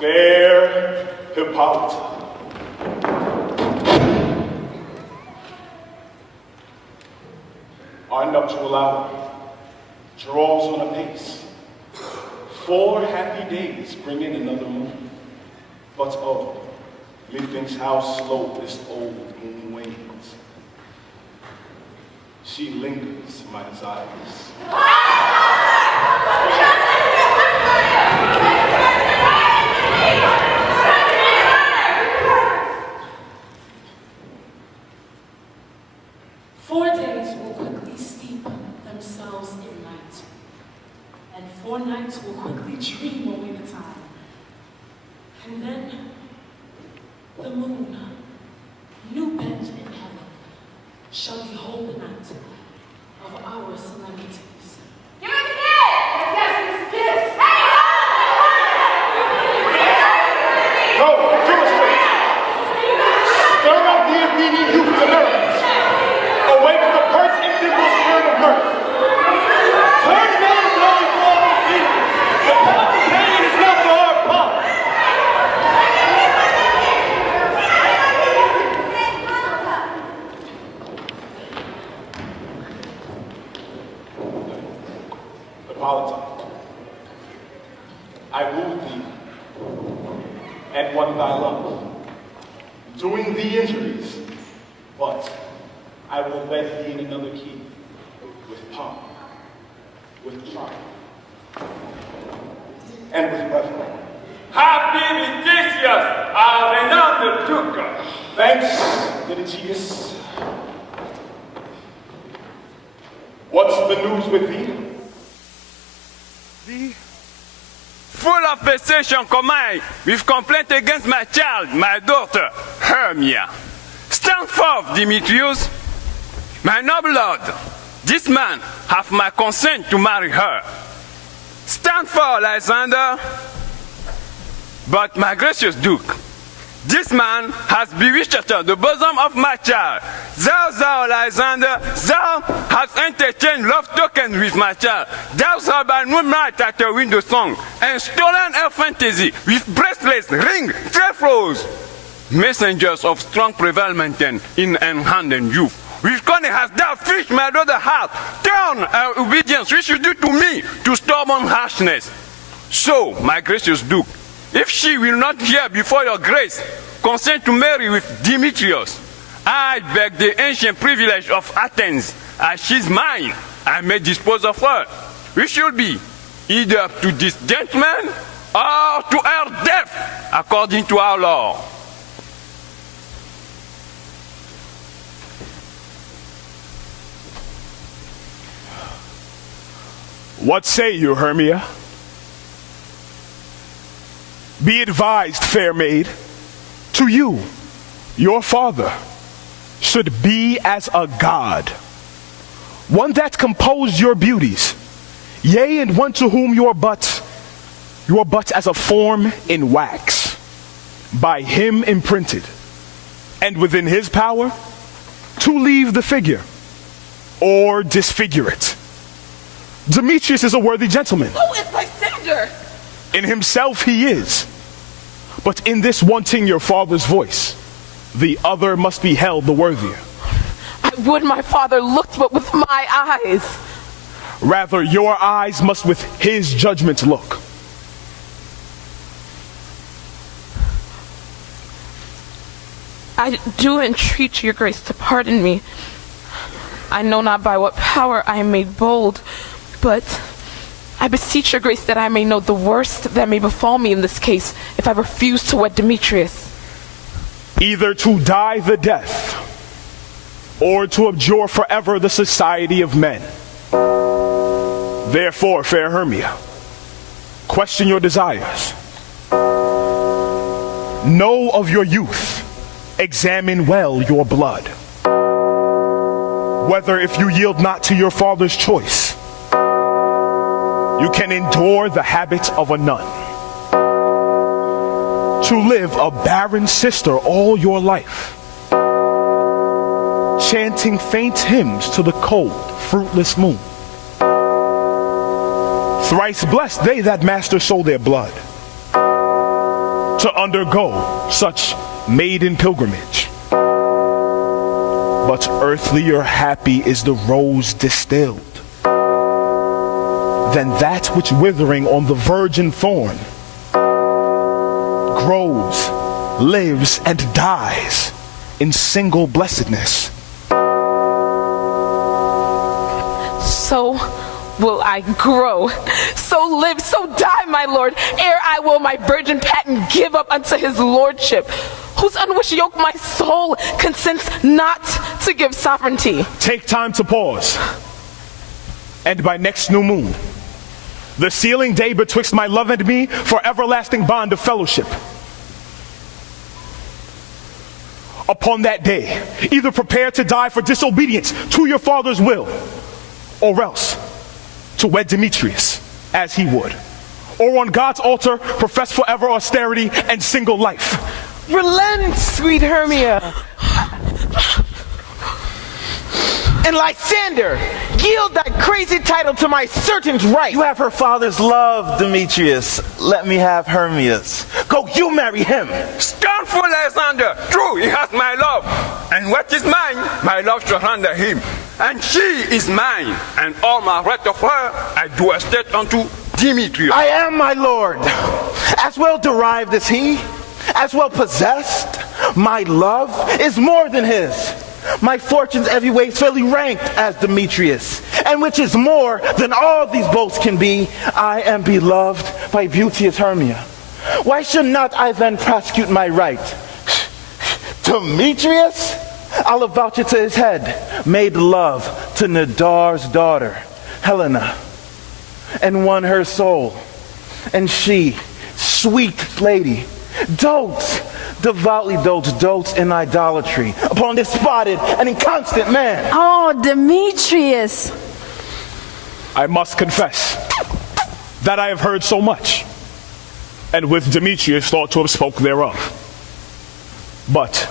Fair Hippolyta, our nuptial hour draws on apace. 4 happy days bring in another moon, but oh, methinks how slow this old moon wanes. She lingers, my desires. 4 days will quickly steep themselves in night, and 4 nights will quickly dream away the time. And then the moon, new bent in heaven, shall behold the night of our solemnities. Give us a kiss! Yes, a kiss! Hey! No, demonstrate! Stir up the Athenian youth to nerves. Awake the pert individual spirit of mirth. Turn melancholy for all the feelings. The party pain is not for our part. Hippolyta, I wooed thee and won thy love, doing thee injuries, but I will wed thee in another key, with pomp, with triumph, and with reverence. Happy Odysseus, our renowned Duke! Thanks, Lycidas. What's the news with thee? Full of vexation combined with complaint against my child, my daughter, Hermia. Stand forth, Demetrius. My noble lord, this man hath my consent to marry her. Stand forth, Lysander. But my gracious Duke, this man has bewitched the bosom of my child. Thou, Lysander, thou hast entertained love tokens with my child. Thou shalt by moonlight at her window song, and stolen her fantasy with bracelets, ring, trefoils, messengers of strong prevailment in hand and youth. With cunning hast thou fished my daughter's heart, turn her obedience, which you do to me, to stubborn harshness. So, my gracious Duke, if she will not hear before your grace, consent to marry with Demetrius, I beg the ancient privilege of Athens, as she's mine, I may dispose of her. We should be either to this gentleman or to her death, according to our law. What say you, Hermia? Be advised, fair maid, to you, your father should be as a god. one that composed your beauties, yea, and one to whom you are but as a form in wax, by him imprinted, and within his power to leave the figure or disfigure it. Demetrius is a worthy gentleman. Who is Lysander? In himself he is, but in this wanting your father's voice, the other must be held the worthier. I would my father looked but with my eyes. Rather, your eyes must with his judgment look. I do entreat your grace to pardon me. I know not by what power I am made bold, but I beseech your grace that I may know the worst that may befall me in this case if I refuse to wed Demetrius. Either to die the death, or to abjure forever the society of men. Therefore, fair Hermia, question your desires. Know of your youth, examine well your blood. Whether if you yield not to your father's choice, you can endure the habit of a nun. To live a barren sister all your life, chanting faint hymns to the cold, fruitless moon. Thrice blessed they that master so their blood, to undergo such maiden pilgrimage. But earthlier happy is the rose distilled than that which withering on the virgin thorn grows, lives, and dies in single blessedness. So will I grow, so live, so die, my lord, ere I will my virgin patent give up unto his lordship, whose unwished yoke my soul consents not to give sovereignty. Take time to pause, and by next new moon, the sealing day betwixt my love and me for everlasting bond of fellowship. Upon that day, either prepare to die for disobedience to your father's will, or else to wed Demetrius as he would, or on God's altar profess forever austerity and single life. Relent, sweet Hermia. And Lysander, yield that crazy title to my certain right. You have her father's love, Demetrius. Let me have Hermia's. Go, you marry him. Scornful Lysander, true, he has my love. And what is mine, my love shall render him. And she is mine, and all my right of her I do estate unto Demetrius. I am, my lord. As well derived as he, as well possessed. My love is more than his. My fortunes every way fairly ranked as Demetrius, and which is more than all these boasts can be, I am beloved by beauteous Hermia. Why should not I then prosecute my right? Demetrius, I'll avouch it to his head, made love to Nadar's daughter, Helena, and won her soul. And she, sweet lady, devoutly dotes in idolatry upon this spotted and inconstant man. Oh, Demetrius. I must confess that I have heard so much, and with Demetrius thought to have spoke thereof. But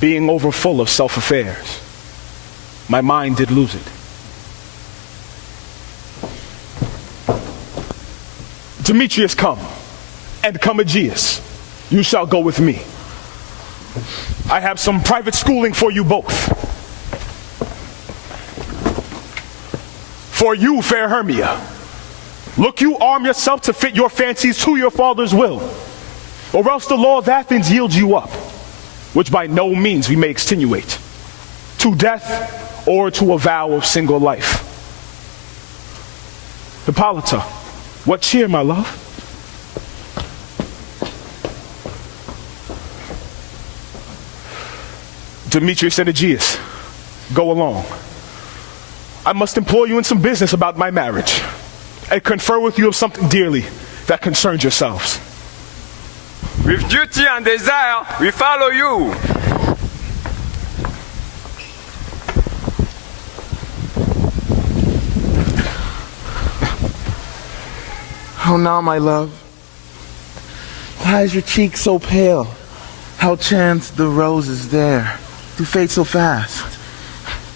being over full of self-affairs, my mind did lose it. Demetrius, come, and come Aegeus, you shall go with me. I have some private schooling for you both. For you, fair Hermia, look you arm yourself to fit your fancies to your father's will, or else the law of Athens yields you up, which by no means we may extenuate, to death or to a vow of single life. Hippolyta, what cheer, my love? Demetrius and Aegeus, go along. I must employ you in some business about my marriage, and confer with you of something dearly that concerns yourselves. With duty and desire, we follow you. Oh, now, my love, why is your cheek so pale? How chance the roses there do fade so fast?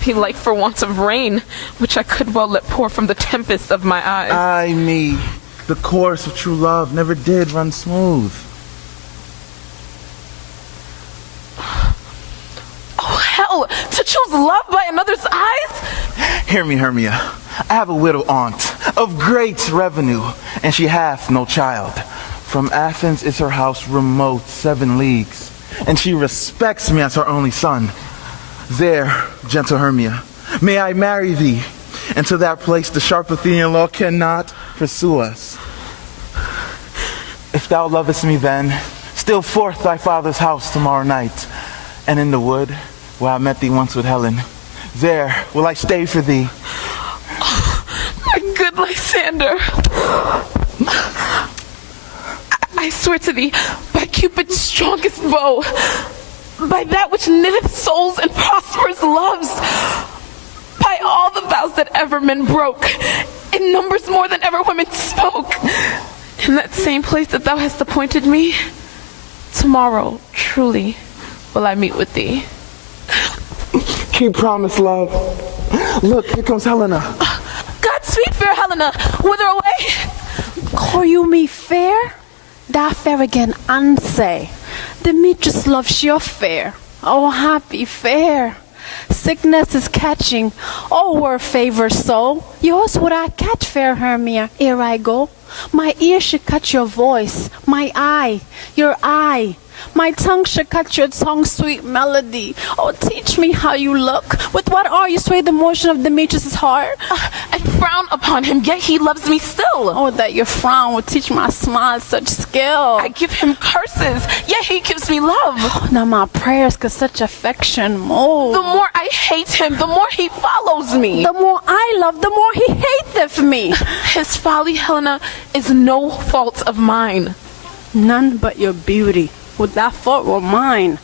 Be like for want of rain, which I could well let pour from the tempest of my eyes. Ay me, the course of true love never did run smooth. Oh, hell! To choose love by another's eyes? Hear me, Hermia. I have a widow aunt of great revenue, and she hath no child. From Athens is her house remote 7 leagues, and she respects me as her only son. There, gentle Hermia, may I marry thee, and to that place the sharp Athenian law cannot pursue us. If thou lovest me then, steal forth thy father's house tomorrow night, and in the wood where I met thee once with Helen, there will I stay for thee. My good Lysander, I swear to thee, by Cupid's strongest bow, by that which knitteth souls and prospers loves, by all the vows that ever men broke, in numbers more than ever women spoke, in that same place that thou hast appointed me, tomorrow, truly, will I meet with thee. Keep promise, love. Look, here comes Helena. Godspeed, fair Helena. Whither away? Call you me fair? Da fair again unsay. Demetrius loves your fair. Oh, happy fair. Sickness is catching. Oh, were favor so. Yours would I catch, fair Hermia, ere I go. My ear should catch your voice. My eye, your eye. My tongue should catch your tongue's sweet melody. Oh, teach me how you look. With what are you sway the motion of Demetrius' heart? I frown upon him, yet he loves me still. Oh, that your frown would teach my smile such skill. I give him curses, yet he gives me love. Oh, now my prayers could such affection move. The more I hate him, the more he follows me. The more I love, the more he hateth me. His folly, Helena, is no fault of mine. None but your beauty. Would that fault were mine.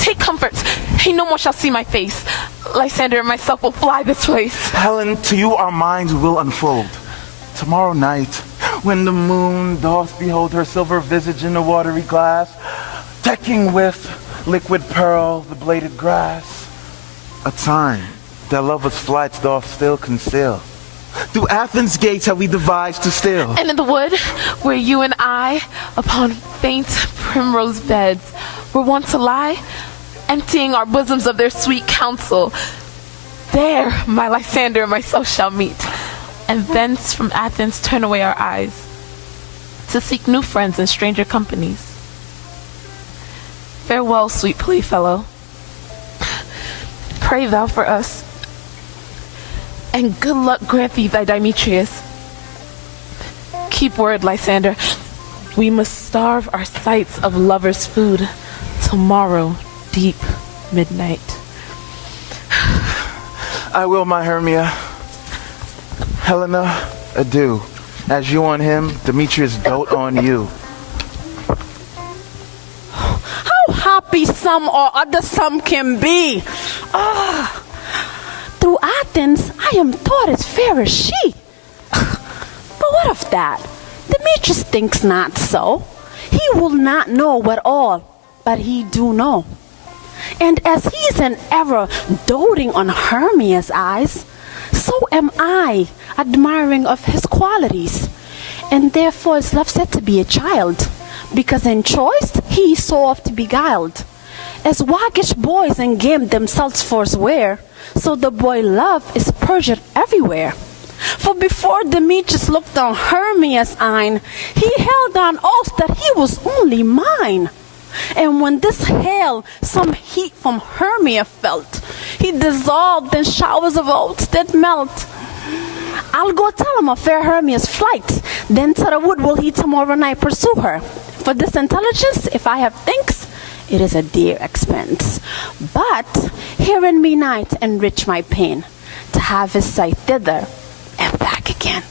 Take comfort. He no more shall see my face. Lysander and myself will fly this place. Helen, to you our minds will unfold. Tomorrow night, when the moon doth behold her silver visage in the watery glass, decking with liquid pearl the bladed grass, a time that lovers' flights doth still conceal. Through Athens' gates have we devised to steal. And in the wood, where you and I, upon faint primrose beds, were wont to lie, emptying our bosoms of their sweet counsel, there my Lysander and myself shall meet, and thence from Athens turn away our eyes, to seek new friends in stranger companies. Farewell, sweet playfellow. Pray thou for us, and good luck grant thee thy Demetrius. Keep word, Lysander. We must starve our sights of lovers' food tomorrow, deep midnight. I will, my Hermia. Helena, adieu. As you on him, Demetrius dote on you. How happy some or other some can be. Through Athens, I am thought as fair as she. But what of that? Demetrius thinks not so. He will not know what all, but he do know. And as he's an error doting on Hermia's eyes, so am I admiring of his qualities. And therefore is love said to be a child, because in choice he is so oft beguiled. As waggish boys and game themselves forswear, so the boy love is perjured everywhere. For before Demetrius looked on Hermia's eyne, he held on oath that he was only mine. And when this hail some heat from Hermia felt, he dissolved in showers of oats that melt. I'll go tell him of fair Hermia's flight, then to the wood will he tomorrow night pursue her. For this intelligence, if I have thanks, it is a dear expense. But herein me night enrich my pain, to have his sight thither and back again.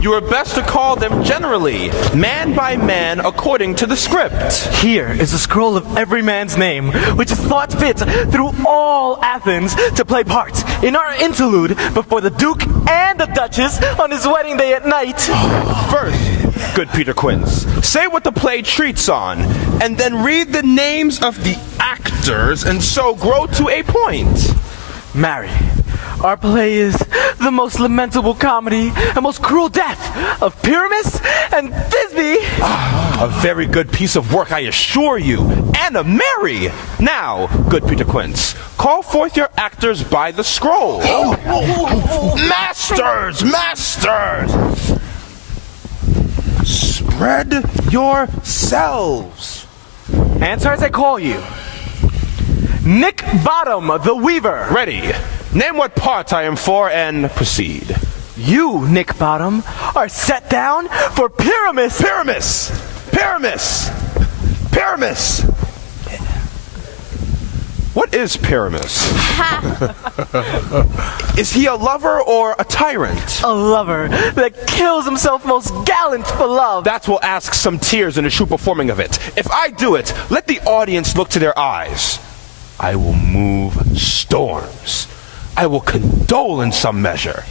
You are best to call them generally, man by man, according to the script. Here is a scroll of every man's name, which is thought fit through all Athens to play parts in our interlude before the Duke and the Duchess on his wedding day at night. First, good Peter Quince, say what the play treats on, and then read the names of the actors, and so grow to a point. Mary, our play is the most lamentable comedy and most cruel death of Pyramus and Thisbe. A very good piece of work, I assure you. Anna Mary! Now, good Peter Quince, call forth your actors by the scroll. Masters! Masters! Spread yourselves. Answer as I call you. Nick Bottom, the Weaver. Ready. Name what part I am for and proceed. You, Nick Bottom, are set down for Pyramus. Pyramus! Pyramus! Pyramus! What is Pyramus? Is he a lover or a tyrant? A lover that kills himself most gallant for love. That will ask some tears in a true performing of it. If I do it, let the audience look to their eyes. I will move storms. I will condole in some measure.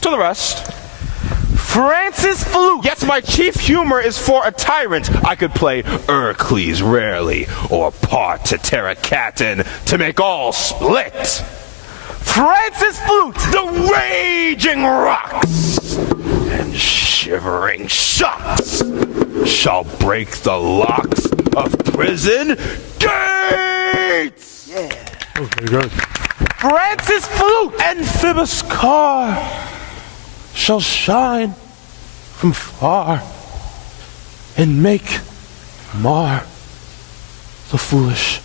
To the rest. Francis Flute. Yes, my chief humor is for a tyrant. I could play Ercles rarely, or part to tear a cat in to make all split. Francis Flute. The raging rocks and shivering shocks shall break the locks of prison gates. Yeah. Okay, good. Francis Flute. Amphibious car shall shine from far and make mar the foolish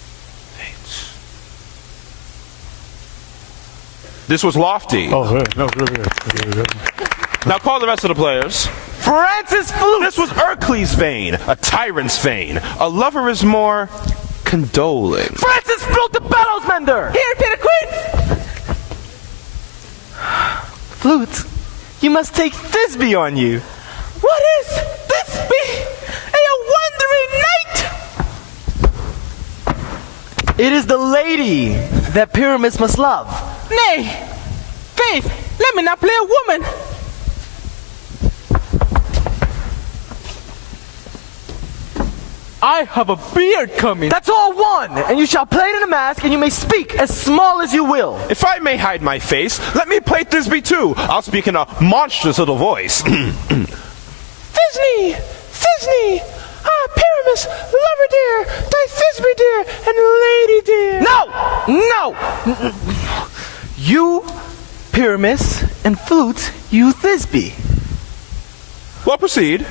fates. This was lofty. Oh, good. No, really good. Really good. Now call the rest of the players. Francis Flute. This was Ercles' vein, a tyrant's vein. A lover is more condoling. Francis Flute, the bellows mender. Here, Peter Quince! Flute, you must take Thisbe on you. What is Thisbe? A wandering knight? It is the lady that Pyramus must love. Nay, Faith, let me not play a woman. I have a beard coming. That's all one, and you shall play it in a mask, and you may speak as small as you will. If I may hide my face, let me play Thisbe too. I'll speak in a monstrous little voice. Thisbe! Thisbe! Ah, Pyramus, lover dear, thy Thisbe dear, and lady dear. No! No! You, Pyramus, and Flute, you Thisbe. Well, proceed.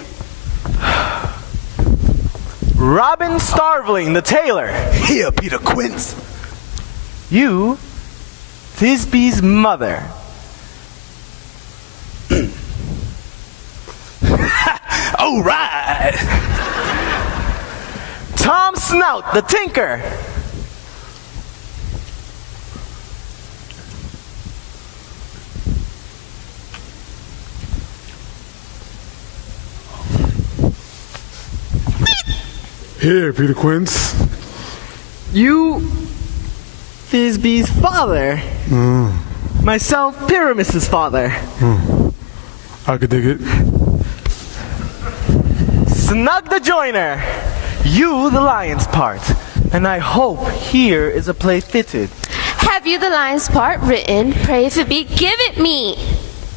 Robin Starveling, the tailor. Here, Peter Quince. You, Thisbe's mother. All right. Tom Snout, the tinker. Here, Peter Quince. You, Thisbe's father. Myself, Pyramus's father. I could dig it. Snug the joiner. You, the lion's part. And I hope here is a play fitted. Have you the lion's part written? Pray if it be, give it me.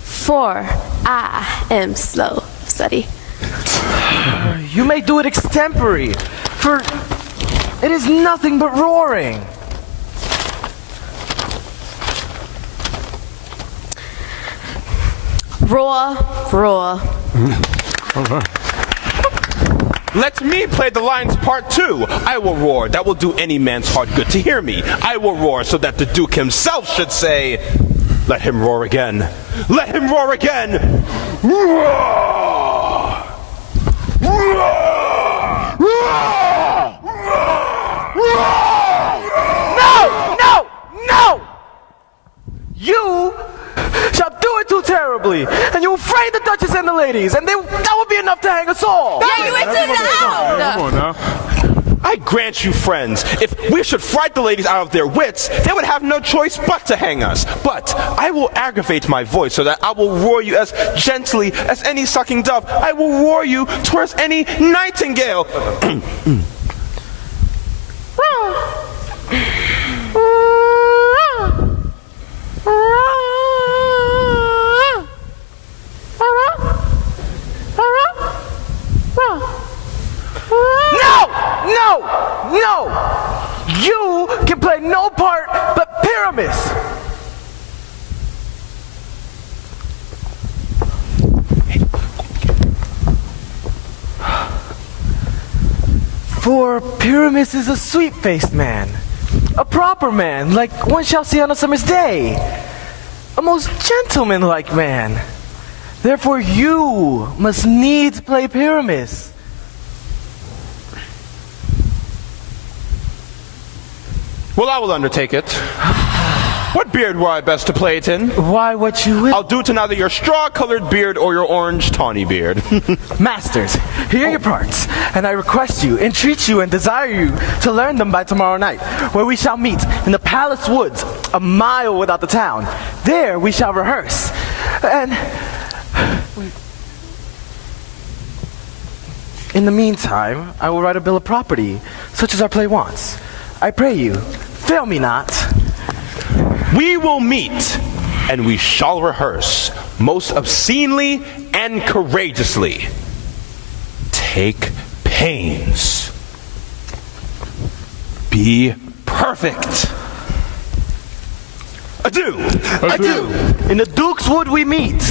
For I am slow of study. You may do it extempore, for it is nothing but roaring. Roar, roar. Let me play the lion's part too. I will roar. That will do any man's heart good to hear me. I will roar so that the Duke himself should say, let him roar again. Let him roar again. Roar! Roar! Roar! No! No! No! You shall do it it too terribly, and you will frame the Duchess and the ladies, and that would be enough to hang us all. Yeah, you were too loud. Come on now. I grant you, friends, if we should fright the ladies out of their wits, they would have no choice but to hang us. But I will aggravate my voice so that I will roar you as gently as any sucking dove. I will roar you towards any nightingale. No! You can play no part but Pyramus! For Pyramus is a sweet-faced man, a proper man, like one shall see on a summer's day, a most gentleman-like man. Therefore you must needs play Pyramus. Well, I will undertake it. What beard were I best to play it in? Why, what you will. I'll do to neither your straw-colored beard or your orange tawny beard. Masters, here are your parts, and I request you, entreat you, and desire you to learn them by tomorrow night, where we shall meet in the palace woods, a mile without the town. There we shall rehearse. And in the meantime, I will write a bill of property, such as our play wants. I pray you, fail me not. We will meet, and we shall rehearse, most obscenely and courageously. Take pains. Be perfect. Adieu. Adieu. In the Duke's Wood we meet.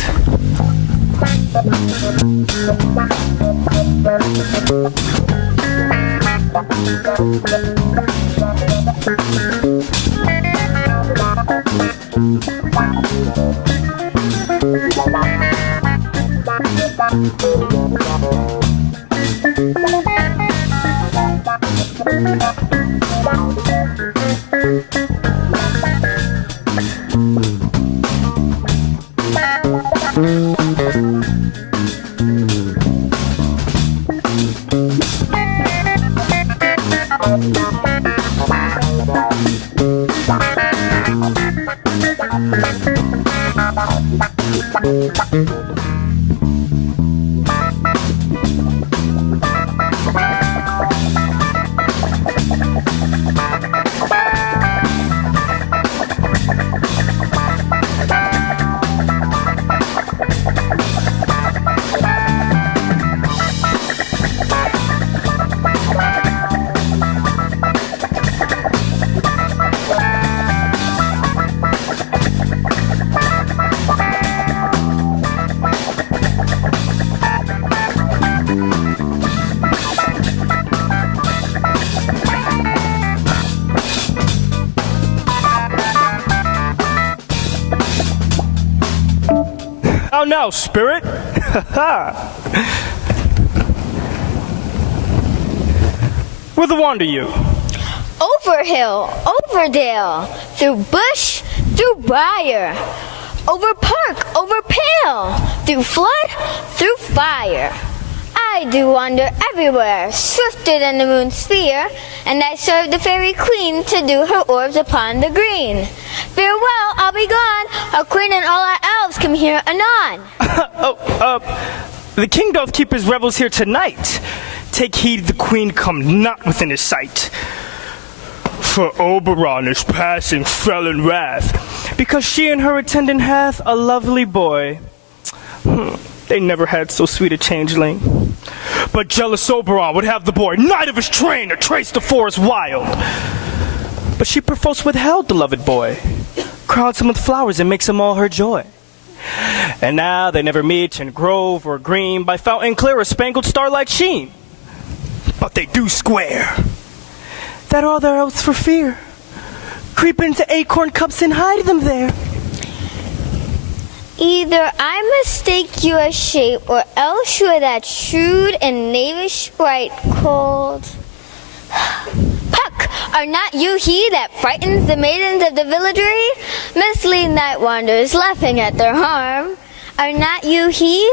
How now, spirit? Whither wander you? Over hill, over dale, through bush, through briar, over park, over pale, through flood, through fire. I do wander everywhere, swifter than the moon's sphere, and I serve the fairy queen to do her orbs upon the green. Farewell, I'll be gone. Our queen and all our elves come here anon. The king doth keep his revels here tonight. Take heed the queen come not within his sight. For Oberon is passing fell in wrath, because she and her attendant hath a lovely boy. They never had so sweet a changeling. But jealous Oberon would have the boy, knight of his train, to trace the forest wild. But she perforce withheld the loved boy, crowds him with flowers and makes him all her joy. And now they never meet in grove or green, by fountain clear or spangled starlight sheen. But they do square. That all their oaths for fear. Creep into acorn cups and hide them there. Either I mistake your shape, or else you are that shrewd and knavish sprite called Puck, Are not you he that frightens the maidens of the villagery? Mislead night wanderers, laughing at their harm. Are not you he?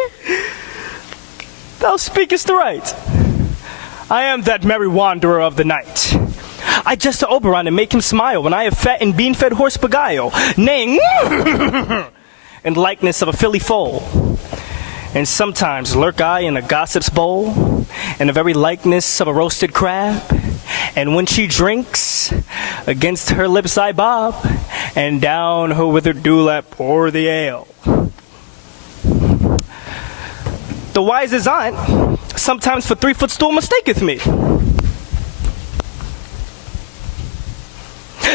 Thou speakest right. I am that merry wanderer of the night. I jest to Oberon and make him smile when I have fat and bean-fed horse beguile, neighing in likeness of a filly foal. And sometimes lurk I in a gossip's bowl, in the very likeness of a roasted crab. And when she drinks, against her lips I bob, and down her withered dewlap pour the ale. The wisest aunt sometimes for 3-foot stool mistaketh me.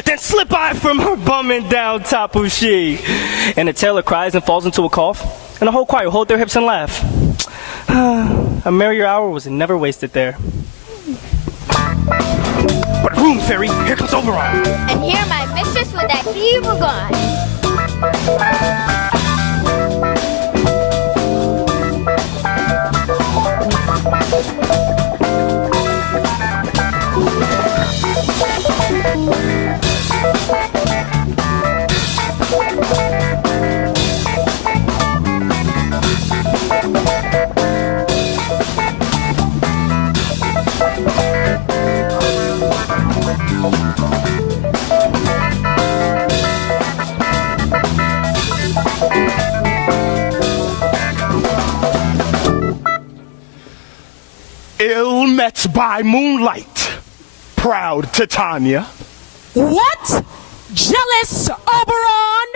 Then slip I from her bum and down topples she. And the tailor cries and falls into a cough, and the whole choir hold their hips and laugh. A merrier hour was never wasted there. But room, fairy, here comes Oberon. And here my mistress with that he were gone. Ill met by moonlight, proud Titania. What? Jealous Oberon?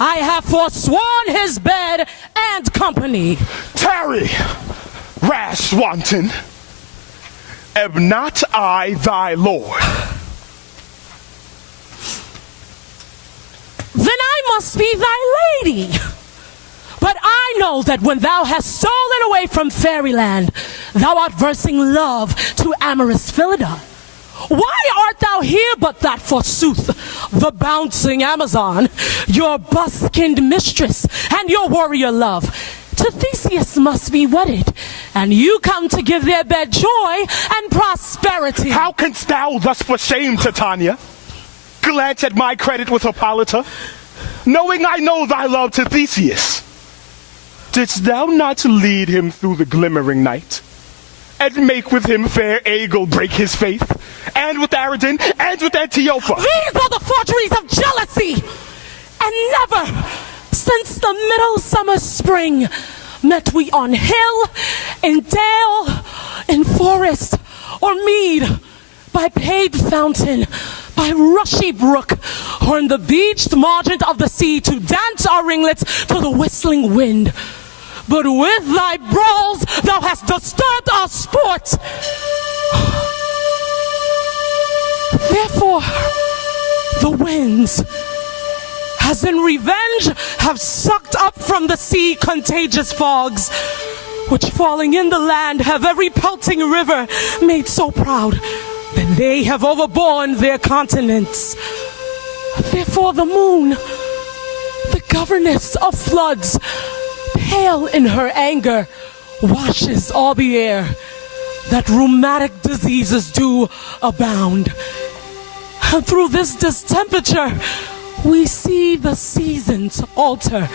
I have forsworn his bed and company. Tarry, rash wanton. Am not I thy lord? Then I must be thy lady. But I know that when thou hast stolen away from fairyland, thou art versing love to amorous Philida. Why art thou here but that, forsooth, the bouncing Amazon, your buskinned mistress, and your warrior love, to Theseus must be wedded, and you come to give their bed joy and prosperity. How canst thou thus for shame, Titania, glance at my credit with Hippolyta, knowing I know thy love to Theseus? Didst thou not lead him through the glimmering night, and make with him fair Aegle break his faith, and with Aridin, and with Antiopa? These are the forgeries of jealousy! And never, since the middle summer spring, met we on hill, in dale, in forest, or mead, by paved fountain, by rushy brook, or in the beached margin of the sea, to dance our ringlets to the whistling wind. But with thy brawls thou hast disturbed our sport. Therefore, the winds, as in revenge, have sucked up from the sea contagious fogs, which falling in the land have every pelting river made so proud that they have overborne their continents. Therefore the moon, the governess of floods, pale in her anger, washes all the air, that rheumatic diseases do abound. And through this distemperature, we see the seasons alter.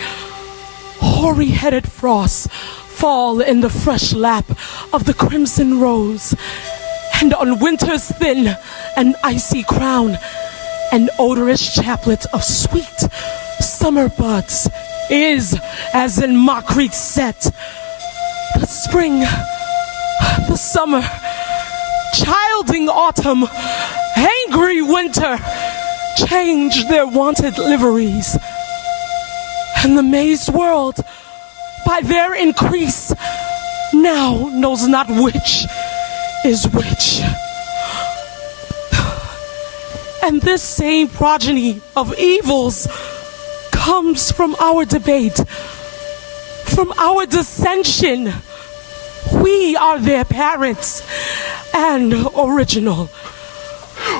Hoary-headed frosts fall in the fresh lap of the crimson rose, and on winter's thin and icy crown, an odorous chaplet of sweet summer buds is as in mockery set. The spring, the summer, childing autumn, angry winter, change their wonted liveries, and the mazed world, by their increase, now knows not which is which. And this same progeny of evils comes from our debate, from our dissension. We are their parents and original.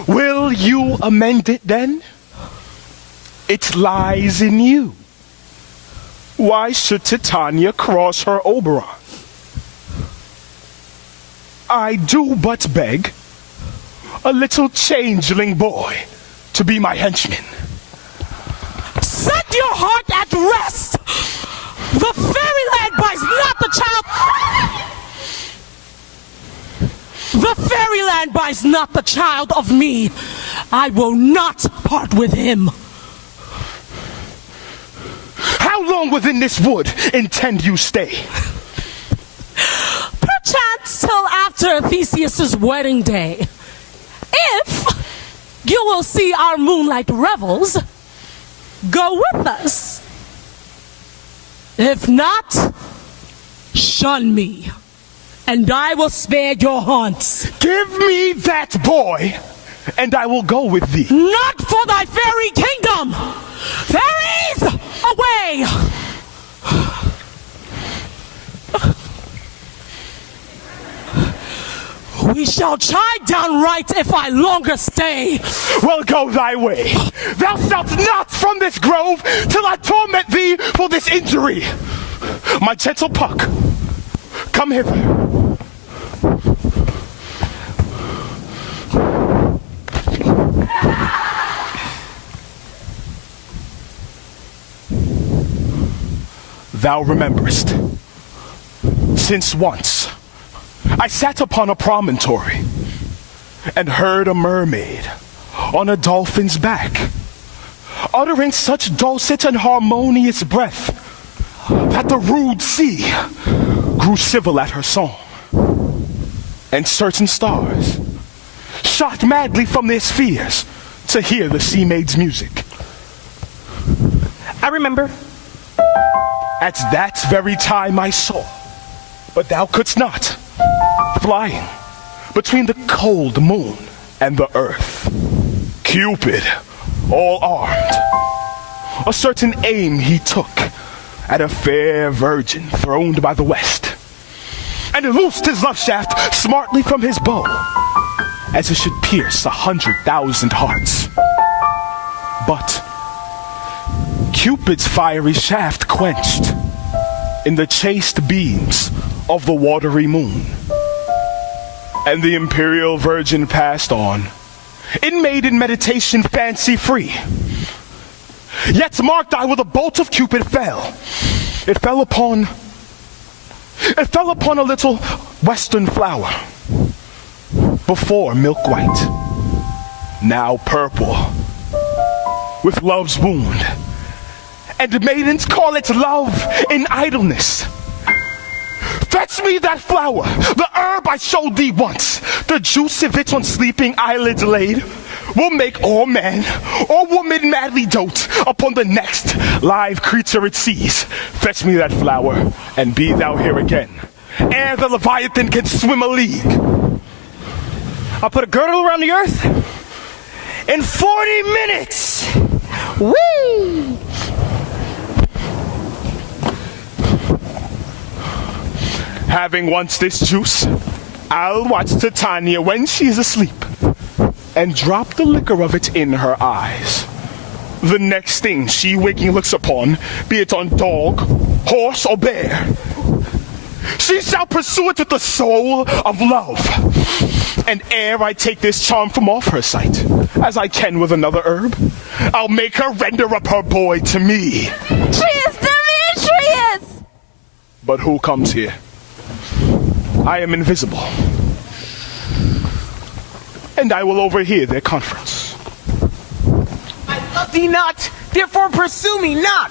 Will you amend it then? It lies in you. Why should Titania cross her Oberon? I do but beg a little changeling boy to be my henchman. Set your heart at rest. The fairyland buys not the child. The fairyland buys not the child of me. I will not part with him. How long within this wood intend you stay? Perchance till after Theseus's wedding day. If you will see our moonlight revels, go with us. If not, shun me, and I will spare your haunts. Give me that boy, and I will go with thee. Not for thy fairy kingdom! Fairies, away! We shall chide downright if I longer stay. Well, go thy way. Thou shalt not from this grove till I torment thee for this injury. My gentle Puck, come hither. Thou rememberest, since once I sat upon a promontory and heard a mermaid on a dolphin's back, uttering such dulcet and harmonious breath that the rude sea grew civil at her song, and certain stars shot madly from their spheres to hear the sea maid's music. I remember. At that very time I saw, but thou couldst not, flying between the cold moon and the earth, Cupid, all armed. A certain aim he took at a fair virgin throned by the west, and loosed his love shaft smartly from his bow, as it should pierce 100,000 hearts. But Cupid's fiery shaft quenched in the chaste beams of the watery moon, and the imperial virgin passed on, in maiden meditation fancy free. Yet marked I where the bolt of Cupid fell. It fell upon It fell upon a little western flower, before milk white, now purple, with love's wound. And maidens call it love in idleness. Fetch me that flower, the herb I showed thee once. The juice of it on sleeping eyelids laid will make all man or woman madly dote upon the next live creature it sees. Fetch me that flower, and be thou here again, ere the Leviathan can swim a league. I'll put a girdle around the earth in 40 minutes. Whee! Having once this juice, I'll watch Titania when she's asleep and drop the liquor of it in her eyes. The next thing she waking looks upon, be it on dog, horse, or bear, she shall pursue it with the soul of love. And ere I take this charm from off her sight, as I can with another herb, I'll make her render up her boy to me. She is Demetrius! But who comes here? I am invisible, and I will overhear their conference. I love thee not, therefore pursue me not.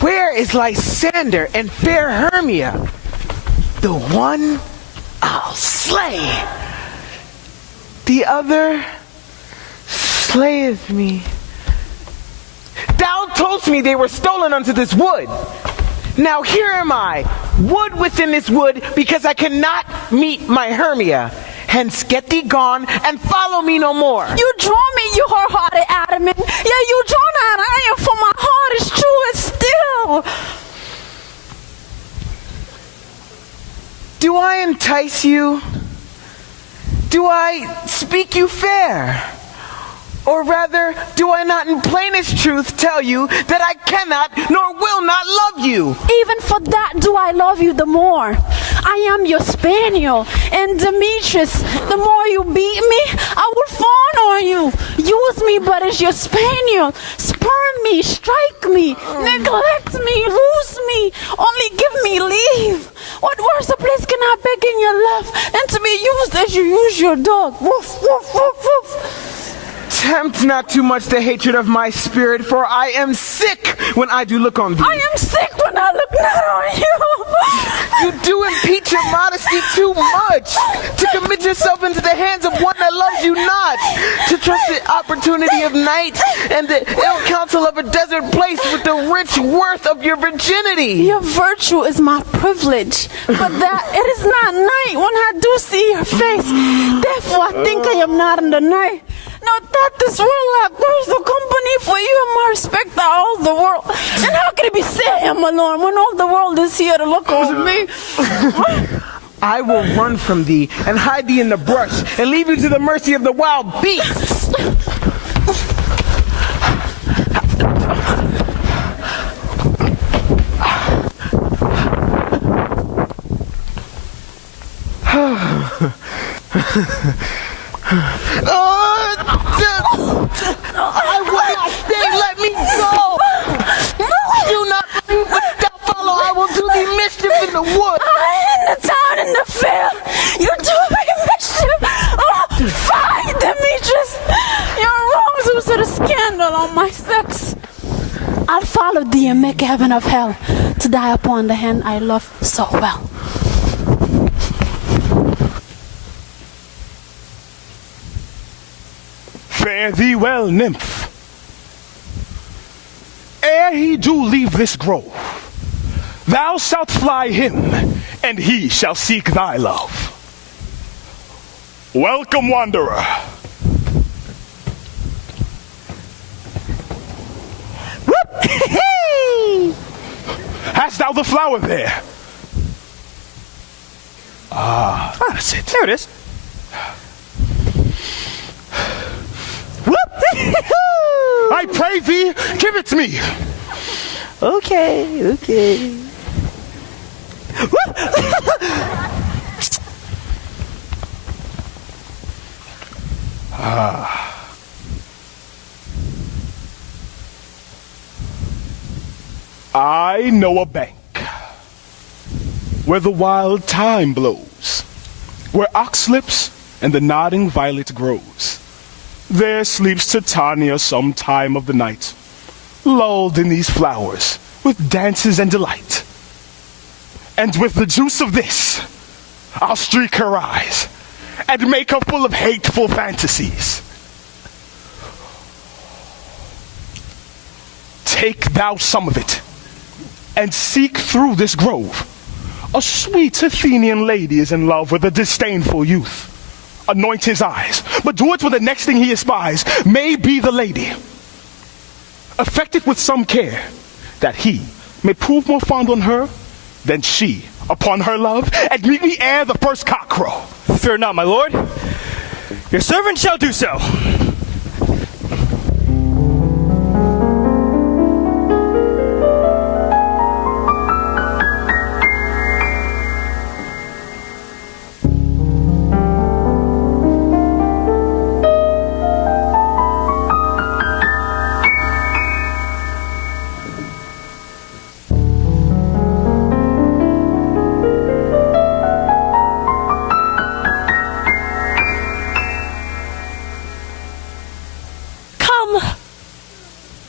Where is Lysander and fair Hermia? The one I'll slay. The other slayeth me. Thou toldst me they were stolen unto this wood. Now here am I, wood within this wood, because I cannot meet my Hermia. Hence get thee gone, and follow me no more. You draw me, you hard-hearted adamant. Yeah, you draw not iron, for my heart is true and still. Do I entice you? Do I speak you fair? Or rather, do I not in plainest truth tell you that I cannot nor will not love you? Even for that do I love you the more. I am your spaniel, and Demetrius, the more you beat me, I will fawn on you. Use me but as your spaniel. Spurn me, strike me, neglect me, lose me, only give me leave. What worse a place can I beg in your love than to be used as you use your dog? Woof, woof, woof, woof. Tempt not too much the hatred of my spirit, for I am sick when I do look on thee. I am sick when I look not on you. You do impeach your modesty too much. To commit yourself into the hands of one that loves you not. To trust the opportunity of night and the ill counsel of a desert place with the rich worth of your virginity. Your virtue is my privilege, but that it is not night when I do see your face. Therefore I think I am not in the night. Not that this world hath thirst of company, for you and my respect are all the world. And how can it be said I am alone when all the world is here to look over me? I will run from thee and hide thee in the brush and leave you to the mercy of the wild beasts. I will not stay, let me go! Do not leave, but thou follow, I will do thee mischief in the wood! In the town, in the field, you do me mischief! Oh, fine, Demetrius! Your wrongs will set a scandal on my sex. I'll follow thee and make heaven of hell to die upon the hand I love so well. Fare thee well, nymph. Ere he do leave this grove, thou shalt fly him, and he shall seek thy love. Welcome, wanderer. Hast thou the flower there? Ah, that's it. There it is. I pray thee, give it to me. Okay, okay. I know a bank where the wild thyme blows, where oxlips and the nodding violet grows. There sleeps Titania some time of the night, lulled in these flowers with dances and delight. And with the juice of this, I'll streak her eyes and make her full of hateful fantasies. Take thou some of it, and seek through this grove. A sweet Athenian lady is in love with a disdainful youth. Anoint his eyes, but do it for the next thing he espies may be the lady. Affect it with some care, that he may prove more fond on her than she upon her love, and meet me ere the first cock crow. Fear not, my lord. Your servant shall do so.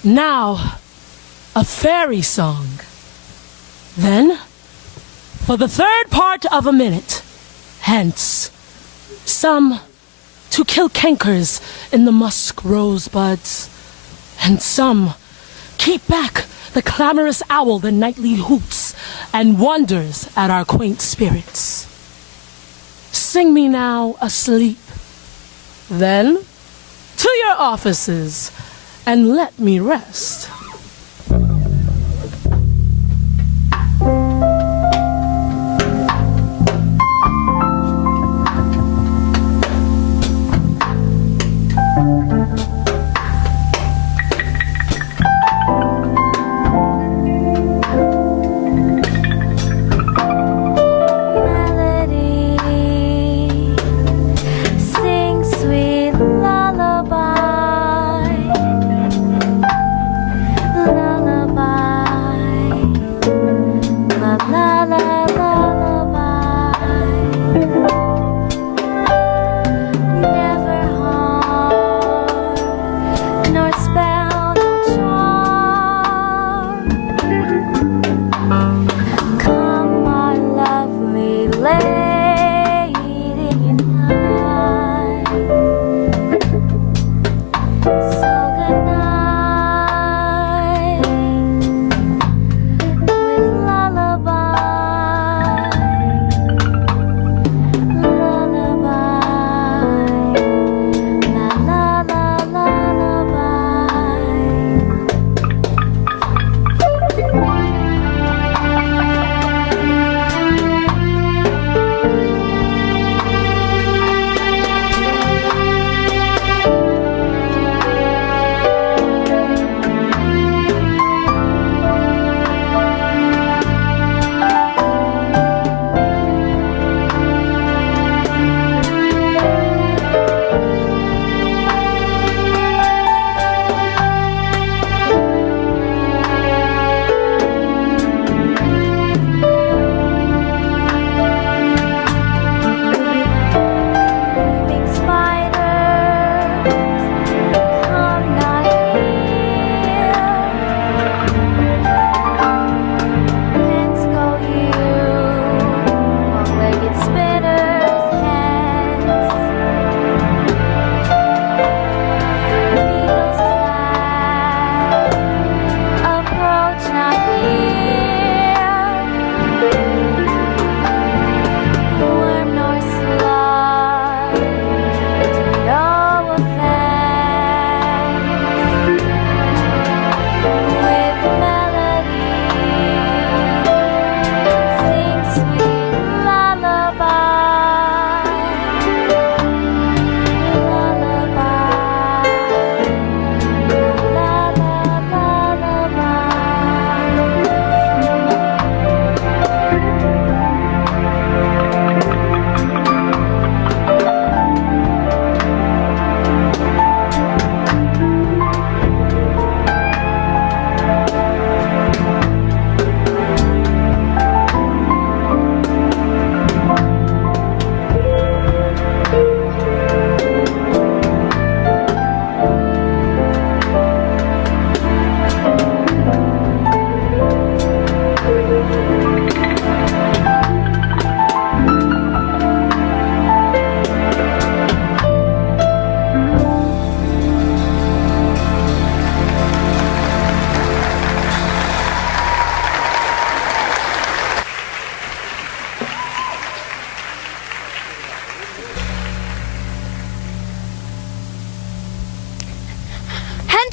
Now, a fairy song. Then, for the third part of a minute, hence, some to kill cankers in the musk rosebuds, and some keep back the clamorous owl that nightly hoots and wonders at our quaint spirits. Sing me now asleep, then to your offices, and let me rest. Never harm.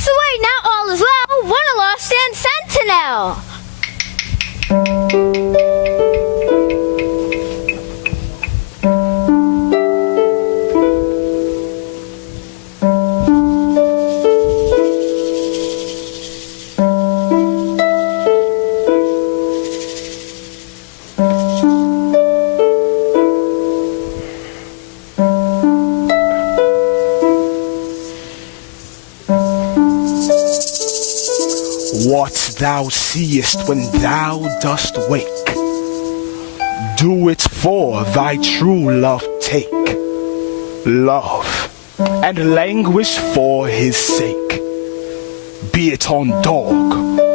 Peace away, now all is well. One aloft stands sentinel. What thou seest when thou dost wake, do it for thy true love take. Love and languish for his sake, be it on dog,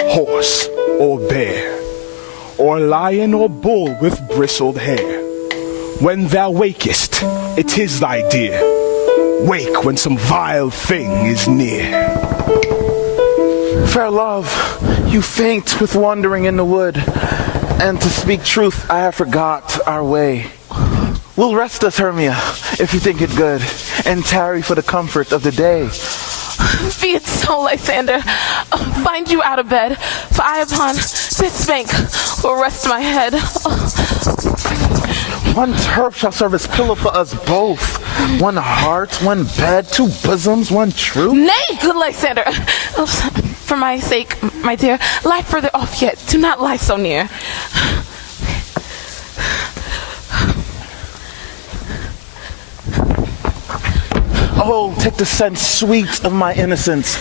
horse, or bear, or lion or bull with bristled hair. When thou wakest, it is thy dear. Wake when some vile thing is near. Fair love, you faint with wandering in the wood, and to speak truth, I have forgot our way. We'll rest us, Hermia, if you think it good, and tarry for the comfort of the day. Be it so, Lysander. Find you out of bed, for I upon this bank will rest my head. One turf shall serve as pillow for us both. One heart, one bed, two bosoms, one truth. Nay, good Lysander. For my sake, my dear, lie further off yet. Do not lie so near. Oh, take the scent sweet of my innocence.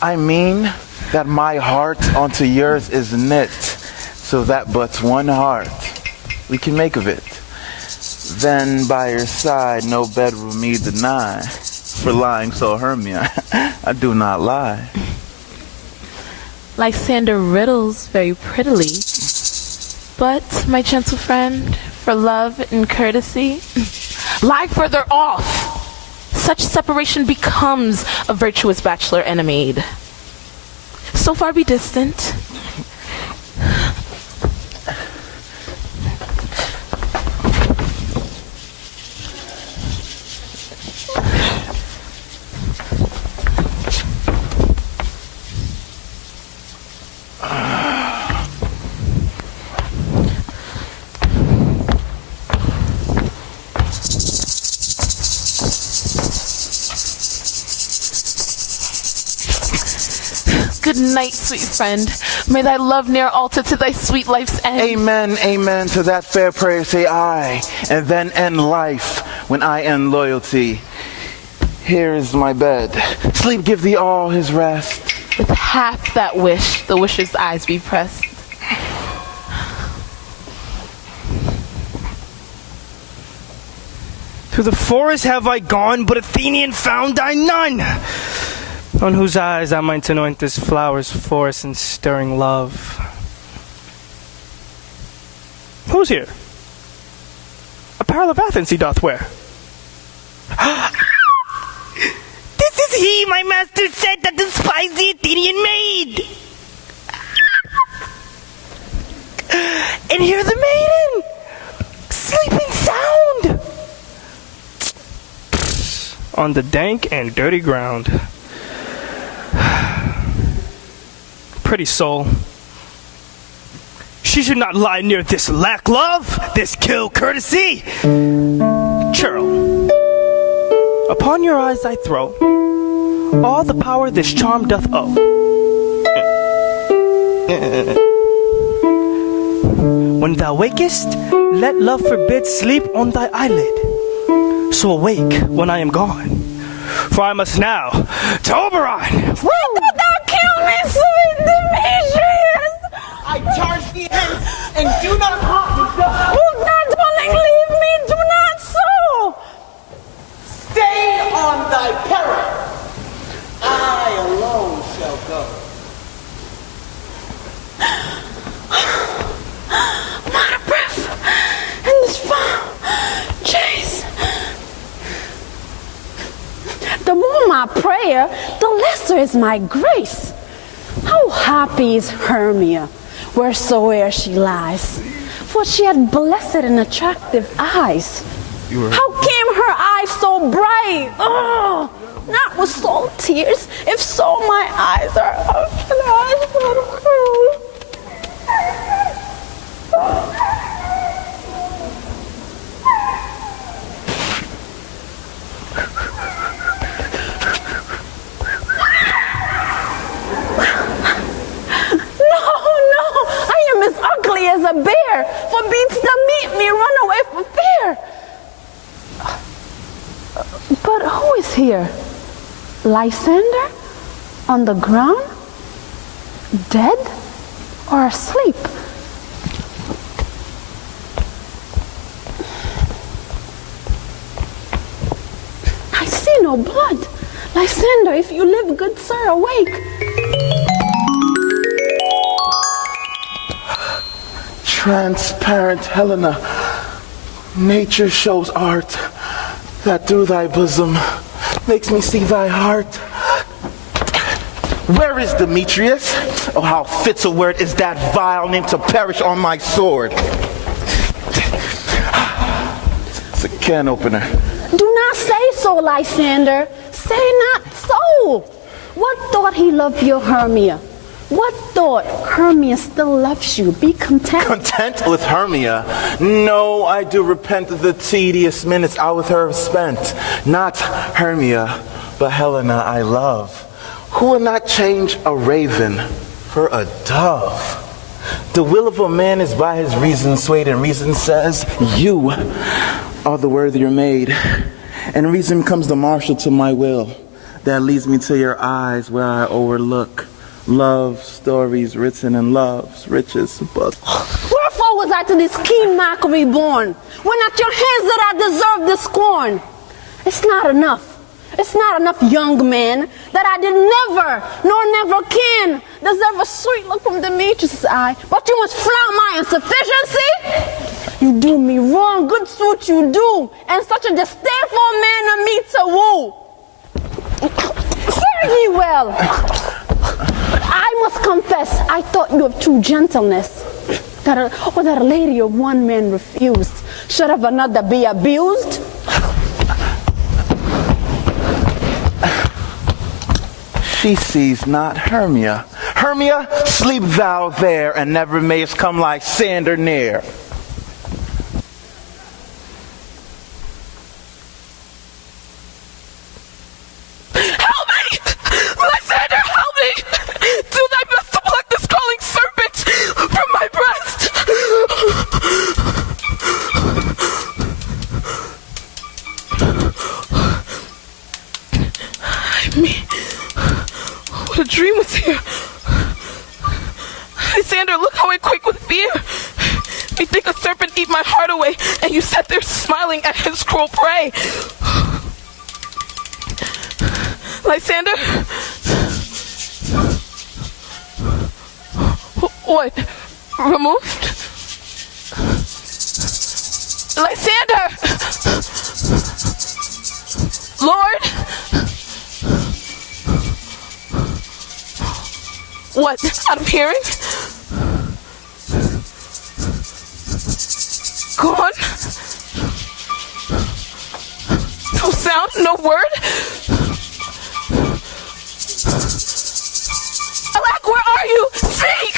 I mean that my heart onto yours is knit, so that but one heart we can make of it. Then by your side no bed will me deny, for lying so, Hermia, I do not lie. Lysander riddles very prettily, but, my gentle friend, for love and courtesy, lie further off. Such separation becomes a virtuous bachelor and a maid. So far be distant. Good night, sweet friend. May thy love ne'er alter to thy sweet life's end. Amen, amen. To that fair prayer say I, and then end life when I end loyalty. Here is my bed. Sleep give thee all his rest. With half that wish, the wisher's eyes be pressed. Through the forest have I gone, but Athenian found I none, on whose eyes I might anoint this flower's force and stirring love. Who's here? Apparel of Athens he doth wear. This is he, my master said, that despised the Athenian maid. And here the maiden, sleeping sound, on the dank and dirty ground. Pretty soul. She should not lie near this lack love, this kill courtesy. Churl, upon your eyes I throw all the power this charm doth owe. When thou wakest, let love forbid sleep on thy eyelid. So awake when I am gone, for I must now to Oberon. Woo! Thou kill me, sweet Demetrius! I charge thee hence, and do not harm me. Oh, God, darling, leave me, do not so! Stay on thy peril. I alone shall go. I'm out of breath in this farm. Jeez. The more my prayer, the lesser is my grace. How happy is Hermia, wheresoe'er she lies, for she had blessed and attractive eyes. How came her her eyes so bright? Oh, not with salt tears. If so, my eyes are as ugly as a bear. For beats to meet me, run away for fear. But who is here? Lysander? On the ground? Dead? Or asleep? I see no blood. Lysander, if you live, good sir, awake. Transparent Helena, nature shows art that through thy bosom makes me see thy heart. Where is Demetrius? Oh, how fits a word is that vile name to perish on my sword. It's a can opener. Do not say so, Lysander. Say not so. What thought he loved your Hermia? What thought Hermia still loves you? Be content. Content with Hermia? No, I do repent of the tedious minutes I with her have spent. Not Hermia, but Helena I love. Who would not change a raven for a dove? The will of a man is by his reason swayed, and reason says, you are the worthier maid. And reason becomes the marshal to my will, that leads me to your eyes where I overlook love stories written in love's richest book. Wherefore was I to this keen mockery born, when at your hands did I deserve the scorn? It's not enough. It's not enough, young man, that I did never, nor never can, deserve a sweet look from Demetrius' eye. But you must flout my insufficiency? You do me wrong, good suit you do, and such a disdainful man of me to woo. Fare ye well. I must confess, I thought you of true gentleness, that a lady of one man refused, should of another be abused. She sees not Hermia. Hermia, sleep thou there, and never mayest come Lysander near. What a dream was here. Lysander, look how I quake with fear. You think a serpent eat my heart away, and you sat there smiling at his cruel prey. Lysander? What? Removed? Lysander! Lord? What? Out of hearing? Gone? No sound? No word? Alack, where are you? Speak!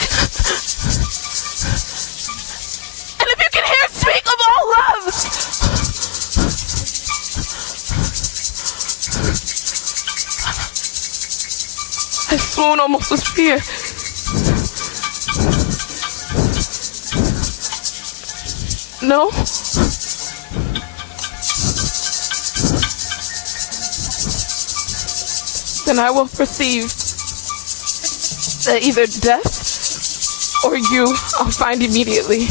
And if you can hear, speak of all love! I swoon almost with fear. No? Then I will perceive that either death or you I'll find immediately.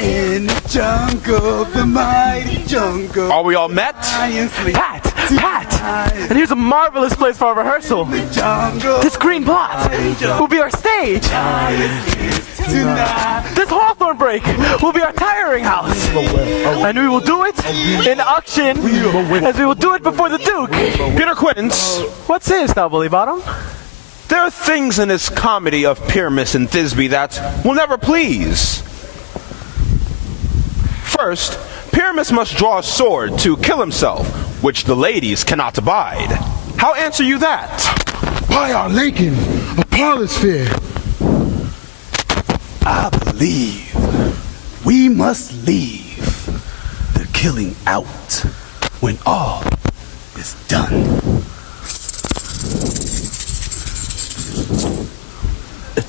In the jungle, the mighty jungle. Are we all met? Pat, Pat, and here's a marvelous place for our rehearsal. This green plot will be our stage. This hawthorn break will be our tiring house. And we will do it in auction as we will do it before the Duke. Peter Quince. What's his now, Bully Bottom? There are things in this comedy of Pyramus and Thisbe that will never please. First, Pyramus must draw a sword to kill himself, which the ladies cannot abide. How answer you that? By our Lincoln, a parlor sphere. I believe we must leave the killing out when all is done.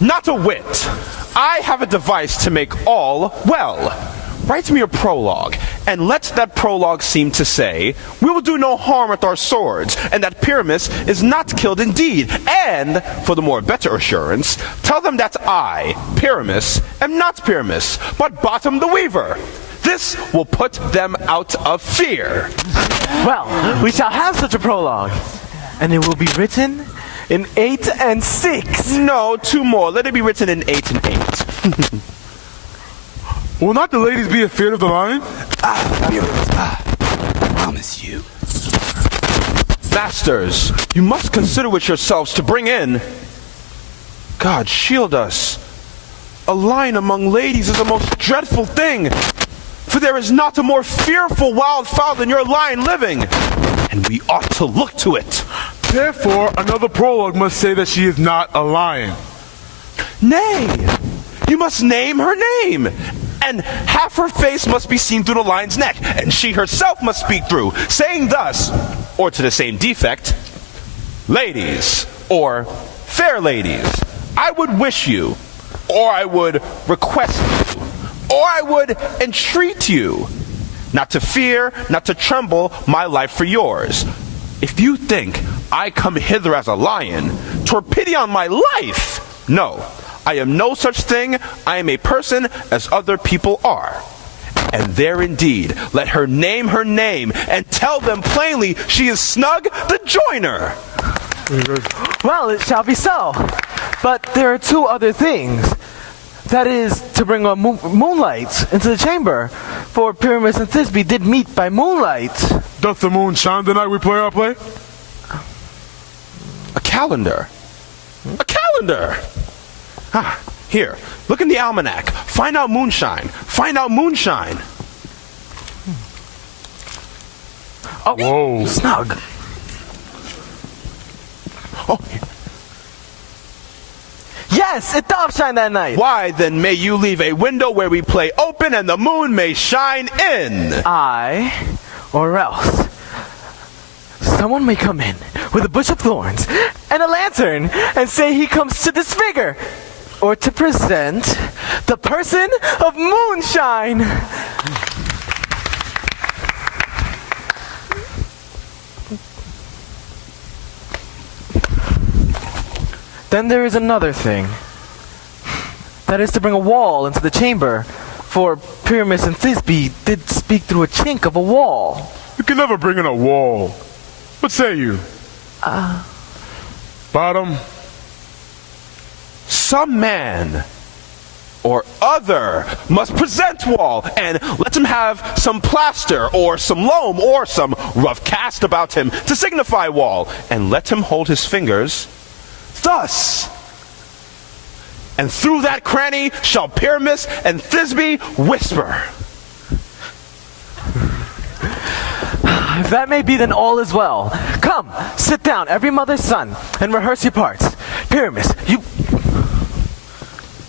Not a whit. I have a device to make all well. Write me a prologue, and let that prologue seem to say, we will do no harm with our swords, and that Pyramus is not killed indeed. And, for the more better assurance, tell them that I, Pyramus, am not Pyramus, but Bottom the Weaver. This will put them out of fear. Well, we shall have such a prologue, and it will be written in 8 and 6. No, 2 more. Let it be written in 8 and 8. Will not the ladies be afraid of the lion? I promise you. Masters, you must consider with yourselves to bring in. God shield us. A lion among ladies is a most dreadful thing. For there is not a more fearful wildfowl than your lion living. And we ought to look to it. Therefore, another prologue must say that she is not a lion. Nay, you must name her name. And half her face must be seen through the lion's neck, and she herself must speak through, saying thus, or to the same defect, ladies, or fair ladies, I would wish you, or I would request you, or I would entreat you, not to fear, not to tremble my life for yours. If you think I come hither as a lion, to pity on my life, no. I am no such thing. I am a person as other people are. And there indeed, let her name her name, and tell them plainly she is Snug the Joiner. Well, it shall be so. But there are 2 other things. That is, to bring on moonlight into the chamber. For Pyramus and Thisbe did meet by moonlight. Doth the moon shine the night we play our play? A calendar. A calendar! Ah, here, look in the almanac. Find out moonshine. Find out moonshine. Oh, whoa. Snug. Oh. Yes, it does shine that night. Why, then may you leave a window where we play open and the moon may shine in. Aye, or else someone may come in with a bush of thorns and a lantern and say he comes to disfigure or to present the person of moonshine. Then there is another thing. That is to bring a wall into the chamber, for Pyramus and Thisbe did speak through a chink of a wall. You can never bring in a wall. What say you? Bottom? Some man or other must present wall, and let him have some plaster or some loam or some rough cast about him to signify wall, and let him hold his fingers thus. And through that cranny shall Pyramus and Thisbe whisper. If that may be, then all is well. Come, sit down, every mother's son, and rehearse your parts. Pyramus,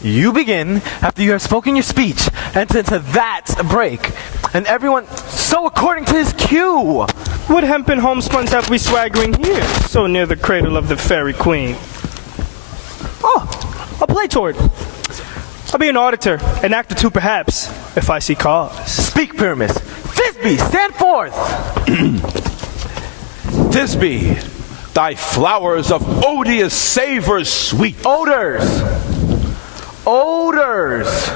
you begin after you have spoken your speech. Enter into that break. And everyone, so according to his cue. What hempen homespuns have we swaggering here, so near the cradle of the fairy queen? Oh, a play toward. I'll be an auditor, an actor too perhaps, if I see cause. Speak, Pyramus. Thisbe, stand forth! Thisbe, thy flowers of odious savors sweet. Odors! Odors!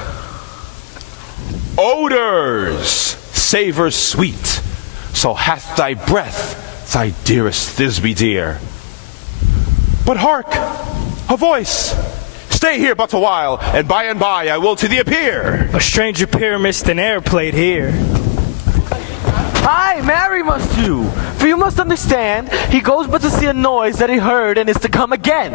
Odors! Savors sweet. So hath thy breath thy dearest Thisbe dear. But hark, a voice. Stay here but a while, and by I will to thee appear. A stranger Pyramus than e'er played here. Aye, marry must you. For you must understand, he goes but to see a noise that he heard and is to come again.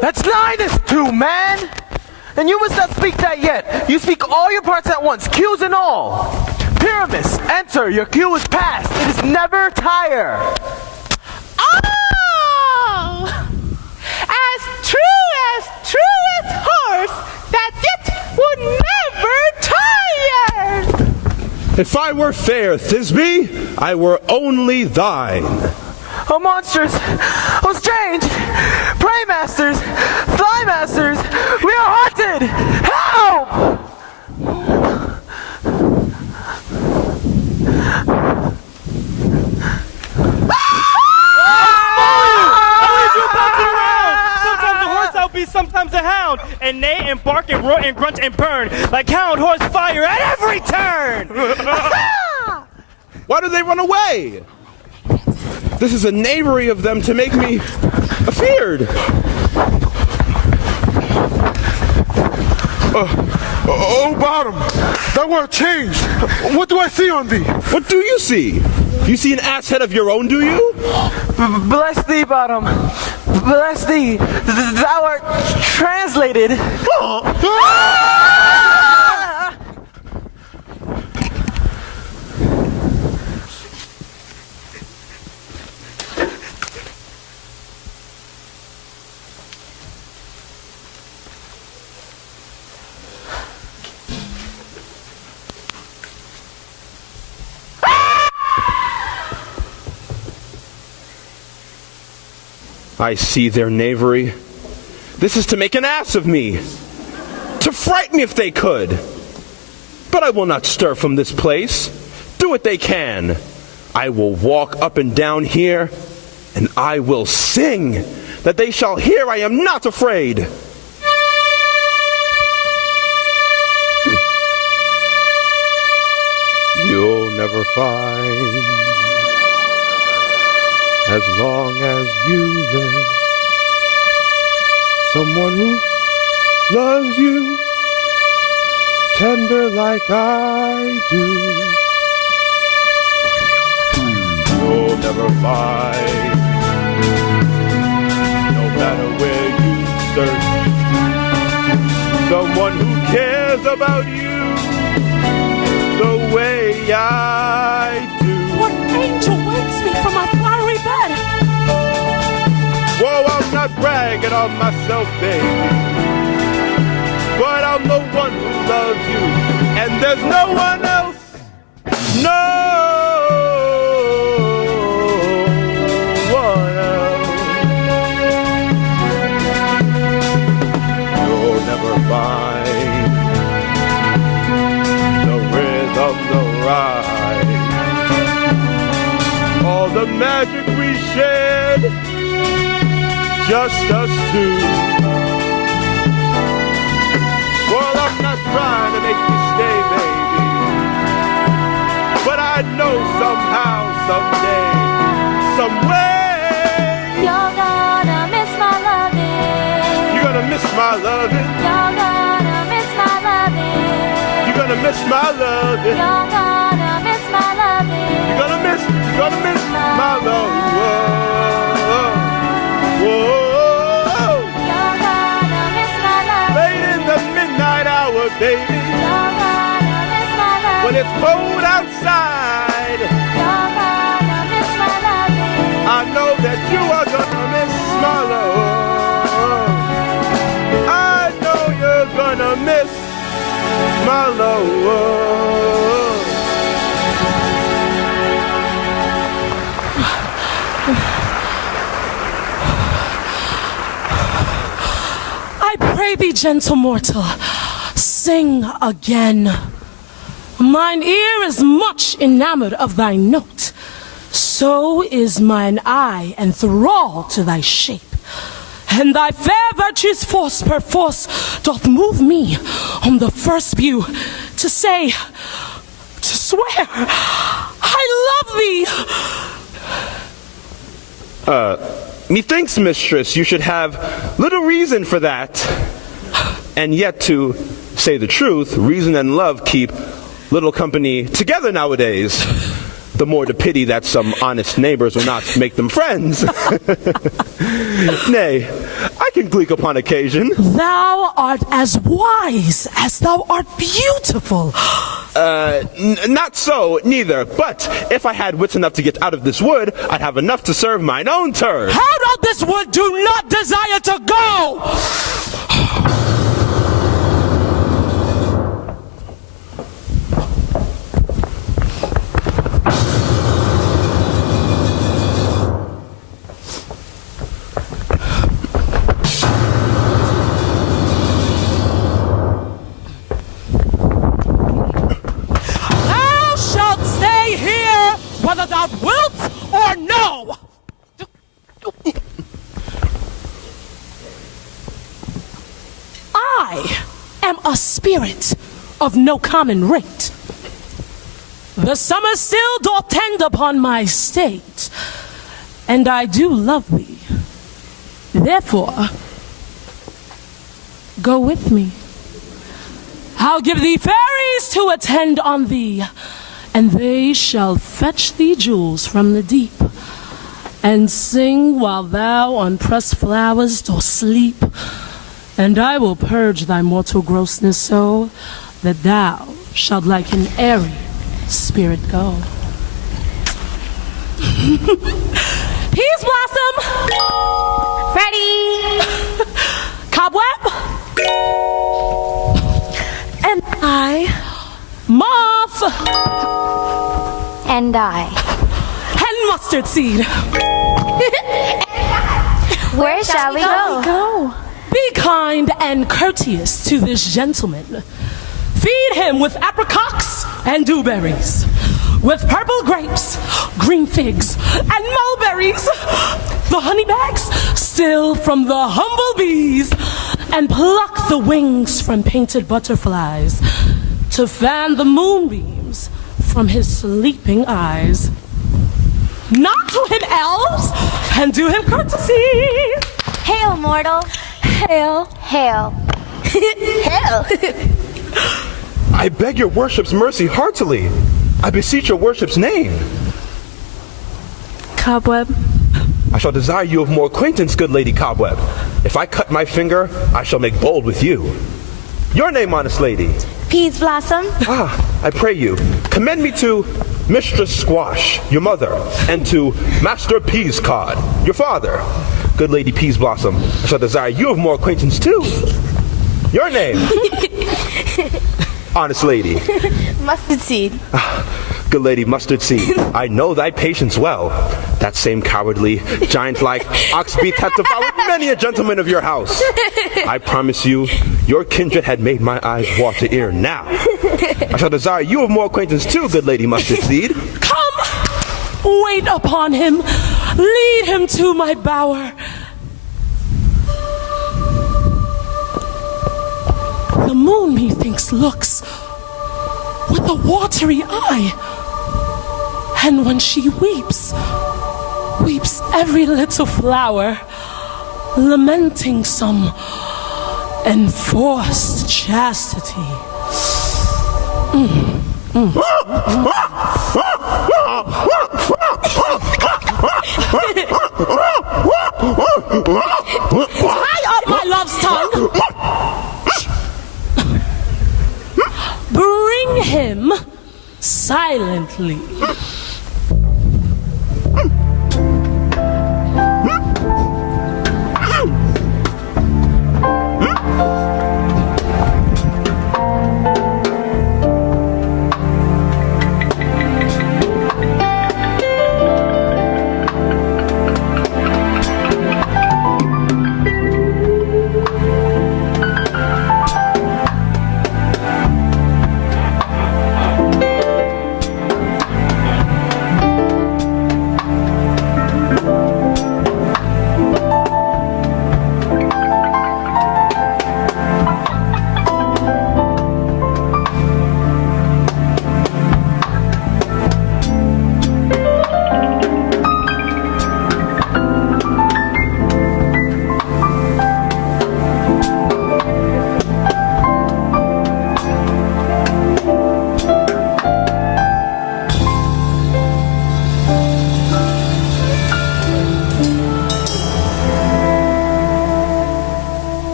That's Linus too, man! And you must not speak that yet. You speak all your parts at once, cues and all. Pyramus, enter. Your cue is past. It is never tire. Oh! As true as horse that yet would never tire. If I were fair, Thisbe, I were only thine. Oh, monsters! Oh, strange! Prey masters! Fly masters! We are haunted! Help! Sometimes a hound, and neigh and bark and roar and grunt and burn like hound horse fire at every turn. Why do they run away? This is a knavery of them to make me afeared. Oh, bottom, that word changed. What do I see on thee? What do you see? You see an ass head of your own, do you? Bless thee, bottom. Bless thee. Thou art translated. I see their knavery. This is to make an ass of me, to frighten me if they could. But I will not stir from this place. Do what they can. I will walk up and down here, and I will sing, that they shall hear I am not afraid. You'll never find, as long as you live, someone who loves you tender like I do. You'll never find, no matter where you search, someone who cares about you the way I do. What angel wakes me from my flowery bed? Whoa, I'm not bragging on myself, baby, but I'm the one who loves you, and there's no one else. No one else. You'll never find the rhythm, the ride, all the magic we shared, just us two. Well, I'm not trying to make you stay, baby, but I know somehow, someday, some way, you're gonna miss my loving. You're gonna miss my loving. You're gonna miss my loving. You're gonna miss my loving. You're gonna miss my loving. You're gonna miss my love. Whoa, whoa. You're gonna miss my loving. Late in the midnight hour, baby. You're gonna miss my loving. When it's cold outside, you're gonna miss my loving. I know that you are gonna miss my love. I know you're gonna miss my love. I pray thee, gentle mortal, sing again. Mine ear is much enamored of thy note, so is mine eye enthralled to thy shape. And thy fair virtue's force perforce doth move me on the first view to say, to swear, I love thee. Methinks, mistress, you should have little reason for that. And yet, to say the truth, reason and love keep little company together nowadays. The more to pity that some honest neighbors will not make them friends. Nay, I can gleek upon occasion. Thou art as wise as thou art beautiful. Not so, neither. But if I had wits enough to get out of this wood, I'd have enough to serve mine own turn. Out of this wood do not desire to go! Whether thou wilt or no. I am a spirit of no common rate. The summer still doth tend upon my state, and I do love thee. Therefore, go with me. I'll give thee fairies to attend on thee, and they shall fetch thee jewels from the deep, and sing while thou on pressed flowers dost sleep. And I will purge thy mortal grossness so that thou shalt like an airy spirit go. Peas Blossom! Ready! Cobweb! And I, Moth! And I. And Mustard Seed. Where shall we go? Be kind and courteous to this gentleman. Feed him with apricots and dewberries, with purple grapes, green figs, and mulberries, the honey bags still from the humble bees, and pluck the wings from painted butterflies to fan the moonbeams from his sleeping eyes. Nod to him, elves, and do him courtesy. Hail, mortal. Hail. Hail. Hail. I beg your worship's mercy heartily. I beseech your worship's name. Cobweb. I shall desire you of more acquaintance, good Lady Cobweb. If I cut my finger, I shall make bold with you. Your name, honest lady? Peas Blossom. I pray you, commend me to Mistress Squash, your mother, and to Master Peascod, your father. Good Lady Peas Blossom, I shall desire you of more acquaintance too. Your name? Honest lady. Mustard Seed. Good Lady Mustard Seed, I know thy patience well. That same cowardly, giant-like oxbeast hath devoured many a gentleman of your house. I promise you, your kindred had made my eyes water ere now. I shall desire you of more acquaintance too, good Lady Mustard Seed. Come, wait upon him, lead him to my bower. The moon, methinks, looks with a watery eye, and when she weeps, weeps every little flower, lamenting some enforced chastity. Tie up my love's tongue. Bring him silently.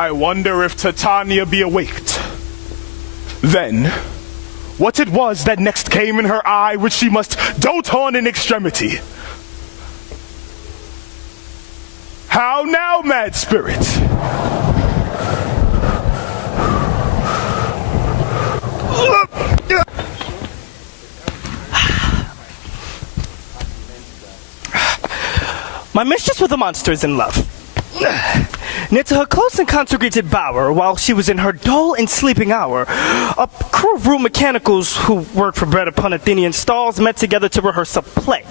I wonder if Titania be awaked. Then, what it was that next came in her eye, which she must dote on in extremity. How now, mad spirit? My mistress with the monster is in love. Near to her close and consecrated bower, while she was in her dull and sleeping hour, a crew of rude mechanicals who worked for bread upon Athenian stalls met together to rehearse a play,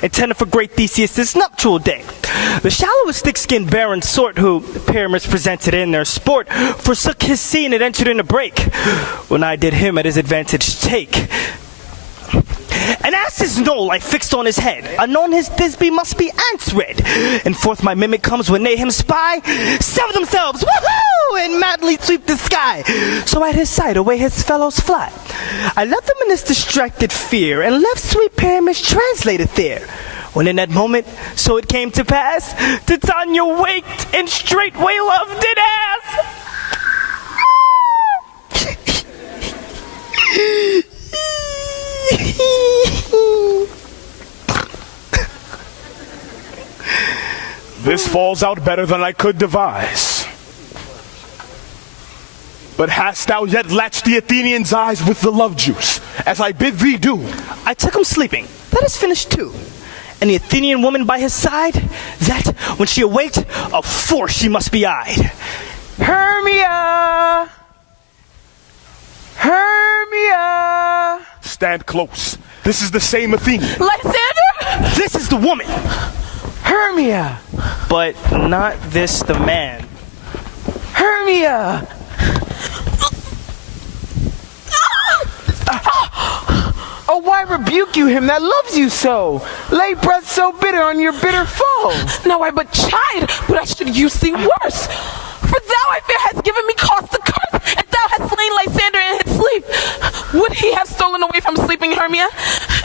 intended for great Theseus' nuptial day. The shallowest thick-skinned barren sort who pyramids presented in their sport forsook his scene and entered in a break, when I did him at his advantage take. An ass's knoll I fixed on his head, anon his Thisbe must be answered. And forth my mimic comes when they him spy, sever themselves, woohoo, and madly sweep the sky. So at his sight away his fellows fly. I left them in this distracted fear, and left sweet Pyramus translated there. When in that moment, so it came to pass, Titania waked and straightway loved it ass. This falls out better than I could devise. But hast thou yet latched the Athenian's eyes with the love juice, as I bid thee do? I took him sleeping. That is finished too. And the Athenian woman by his side, that, when she awaked, a force she must be eyed. Hermia! Hermia! Stand close. This is the same Athenian. Lysander! This is the woman. Hermia! But not this the man. Hermia! Oh, why rebuke you him that loves you so? Lay breath so bitter on your bitter foe. Now I but chide, but I should use thee worse. For thou, I fear, hast given me cause to curse, and thou hast slain Lysander in his sleep. Would he have stolen away from sleeping Hermia?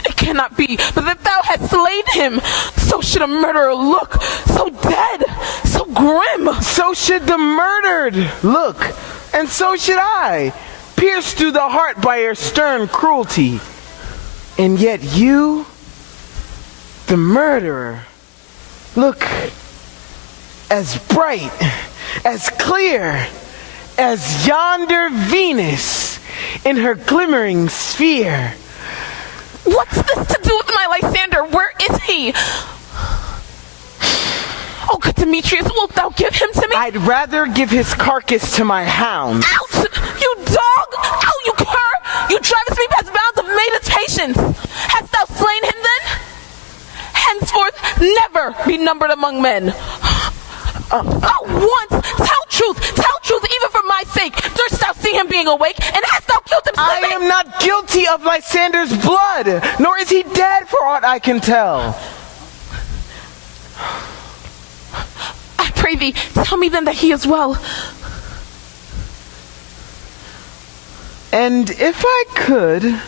It cannot be, but that thou hast slain him. So should a murderer look, so dead, so grim. So should the murdered look, and so should I, pierced through the heart by your stern cruelty. And yet you, the murderer, look as bright, as clear as yonder Venus in her glimmering sphere. What's this to do with my Lysander? Where is he? Oh, good Demetrius, wilt thou give him to me? I'd rather give his carcass to my hounds. Out, you dog! Out, you cur! You drivest me past bounds of maidens' patience. Hast thou slain him then? Henceforth, never be numbered among men. Once, tell truth, even for my sake. Durst thou see him being awake, and hast thou killed him sleeping? I am not guilty of Lysander's blood, nor is he dead for aught I can tell. I pray thee, tell me then that he is well. And if I could,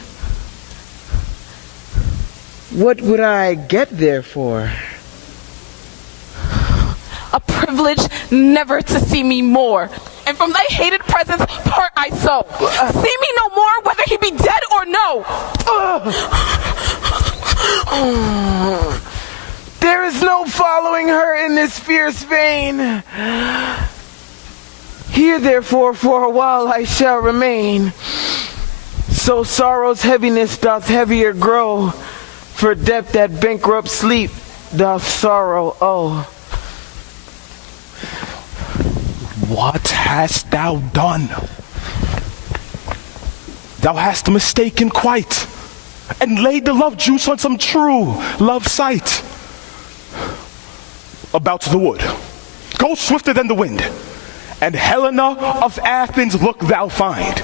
what would I get there for? A privilege never to see me more. And from thy hated presence part I so. See me no more, whether he be dead or no. There is no following her in this fierce vein. Here, therefore, for a while I shall remain. So sorrow's heaviness doth heavier grow, for depth that bankrupt sleep doth sorrow owe. What hast thou done? Thou hast mistaken quite, and laid the love juice on some true love sight. About the wood, go swifter than the wind, and Helena of Athens look thou find.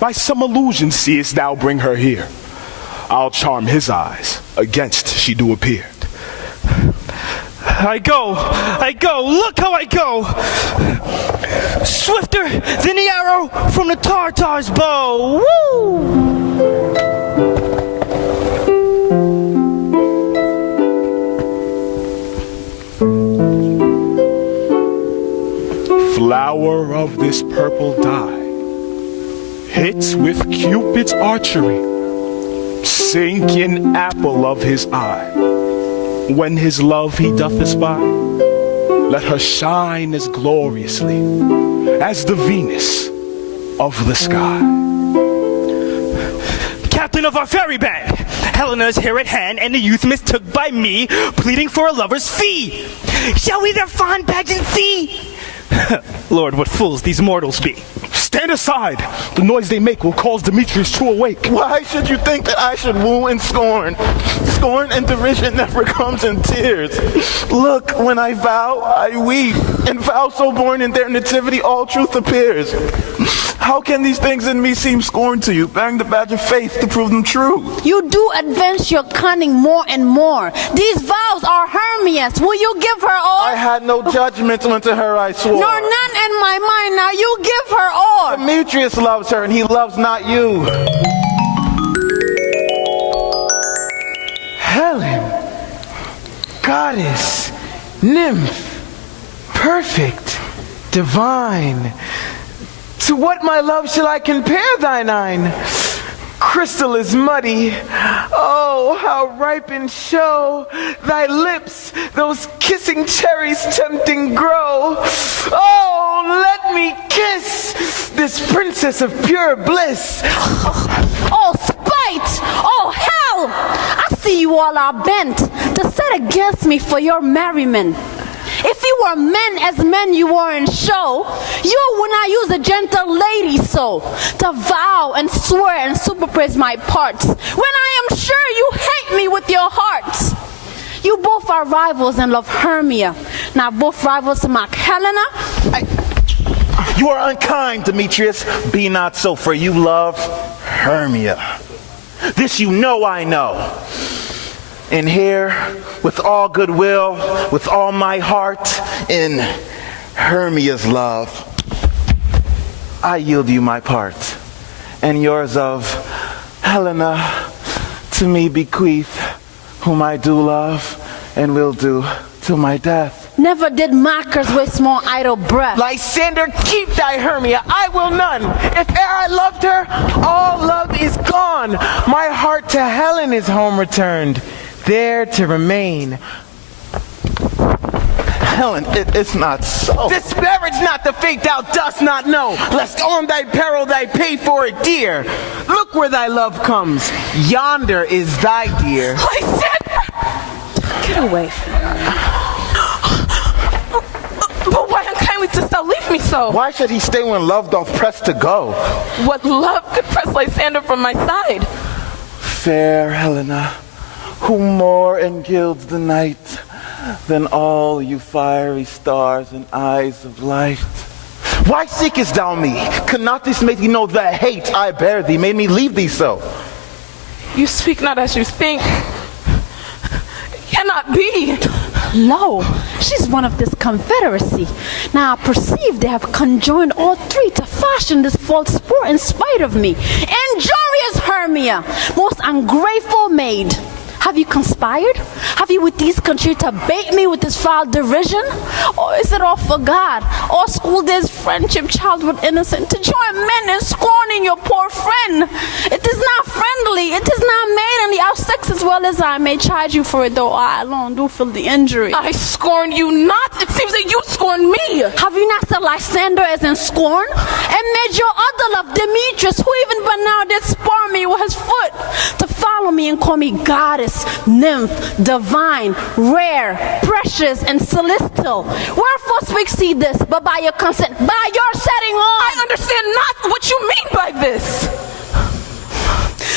By some illusion seest thou bring her here. I'll charm his eyes against she do appear. I go, look how I go! Swifter than the arrow from the Tartar's bow! Woo! flower of this purple dye, hits with Cupid's archery, sinking apple of his eye. When his love he doth espy, let her shine as gloriously as the Venus of the sky. Captain of our ferry band, Helena is here at hand, and the youth mistook by me, pleading for a lover's fee. Shall we their fond pageant see? Lord, what fools these mortals be. Stand aside! The noise they make will cause Demetrius to awake. Why should you think that I should woo and scorn? Scorn and derision never comes in tears. Look, when I vow, I weep, and vow so born in their nativity all truth appears. How can these things in me seem scorn to you, bearing the badge of faith to prove them true? You do advance your cunning more and more. These vows are Hermia's. Will you give her all? I had no judgment unto her I swore. Nor none in my mind. Now you give her all. Demetrius loves her, and he loves not you. Helen, goddess, nymph, perfect, divine. To what, my love, shall I compare thine eyne? Crystal is muddy. Oh, how ripe in show thy lips, those kissing cherries tempting grow. Oh, let me kiss this princess of pure bliss. Oh, spite! Oh, hell! I see you all are bent to set against me for your merriment. If you were men as men you were in show, you would not use a gentle lady so to vow and swear and superpraise my parts, when I am sure you hate me with your hearts. You both are rivals and love Hermia, not both rivals to mock Helena. You are unkind, Demetrius. Be not so, for you love Hermia. This you know I know. And here, with all goodwill, with all my heart, in Hermia's love, I yield you my part, and yours of Helena to me bequeath, whom I do love and will do till my death. Never did mockers waste more idle breath. Lysander, keep thy Hermia, I will none. If e'er I loved her, all love is gone. My heart to Helen is home returned, there to remain. Helen, it's not so. Disparage not the fate thou dost not know, lest on thy peril thy pay for it dear. Look where thy love comes, yonder is thy dear. Lysander! Get away from me. But why unkindly dost thou leave me so? Why should he stay when love doth press to go? What love could press Lysander from my side? Fair Helena, who more engilds the night than all you fiery stars and eyes of light. Why seekest thou me? Could not this make thee know the hate I bear thee made me leave thee so? You speak not as you think. It cannot be. Lo, she's one of this confederacy. Now I perceive they have conjoined all three to fashion this false sport in spite of me. Injurious Hermia, most ungrateful maid. Have you conspired? Have you with these contrived to bait me with this foul derision? Or is it all for God? All school days friendship, childhood innocent, to join men in scorning your poor friend? It is not friendly. It is not maidenly. I'll sex as well as I may charge you for it, though I alone do feel the injury. I scorn you not. It seems that you scorn me. Have you not said Lysander as in scorn? And made your other love, Demetrius, who even but now did spur me with his foot, to follow me and call me goddess, nymph, divine, rare, precious, and celestial. Wherefore speaks he this, but by your consent, by your setting on. I understand not what you mean by this.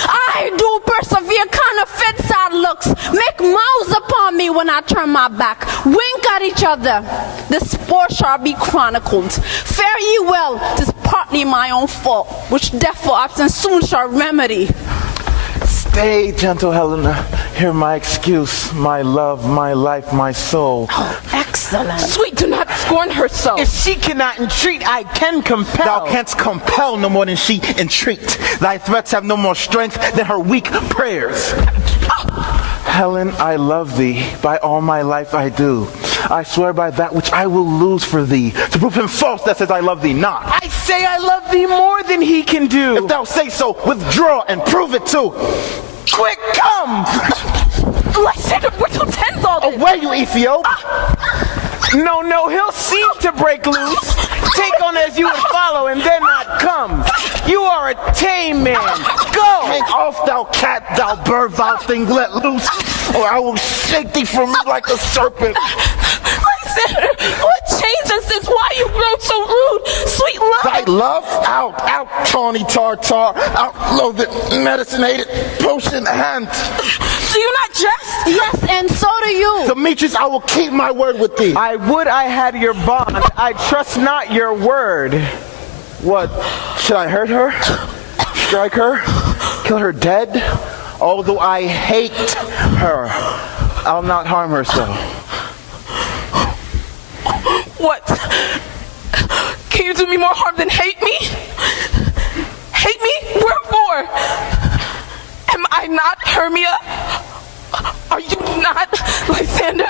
I do persevere, counterfeit sad looks, make mouths upon me when I turn my back, wink at each other. This sport shall be chronicled. Fare ye well, 'tis partly my own fault, which therefore absence soon shall remedy. Stay, gentle Helena. Hear my excuse, my love, my life, my soul. Oh, excellent. Sweet, do not scorn her so. If she cannot entreat, I can compel. Thou canst compel no more than she entreat. Thy threats have no more strength than her weak prayers. Helen, I love thee. By all my life I do. I swear by that which I will lose for thee, to prove him false that says I love thee not. I say I love thee more than he can do. If thou say so, withdraw and prove it too. Quick, come! Lysander, we're too tense all this. Away, you Ethiop! No, he'll seem to break loose. Take on as you would follow and then not come. You are a tame man. Go! Hang off, thou cat, thou bird, thou thing let loose, or I will shake thee from me like a serpent. Lysander, what changed since why you grown so rude? Sweet love. Thy love? Out, tawny tartar, out, loathed, medicinated, potion hand. Do you not jest? Yes, and so do you. Demetrius, I will keep my word with thee. I would I had your bond. I trust not your word. What? Should I hurt her? Strike her? Kill her dead? Although I hate her, I'll not harm her so. What? Can you do me more harm than hate me? Hate me? Wherefore? Am I not Hermia? Are you not Lysander?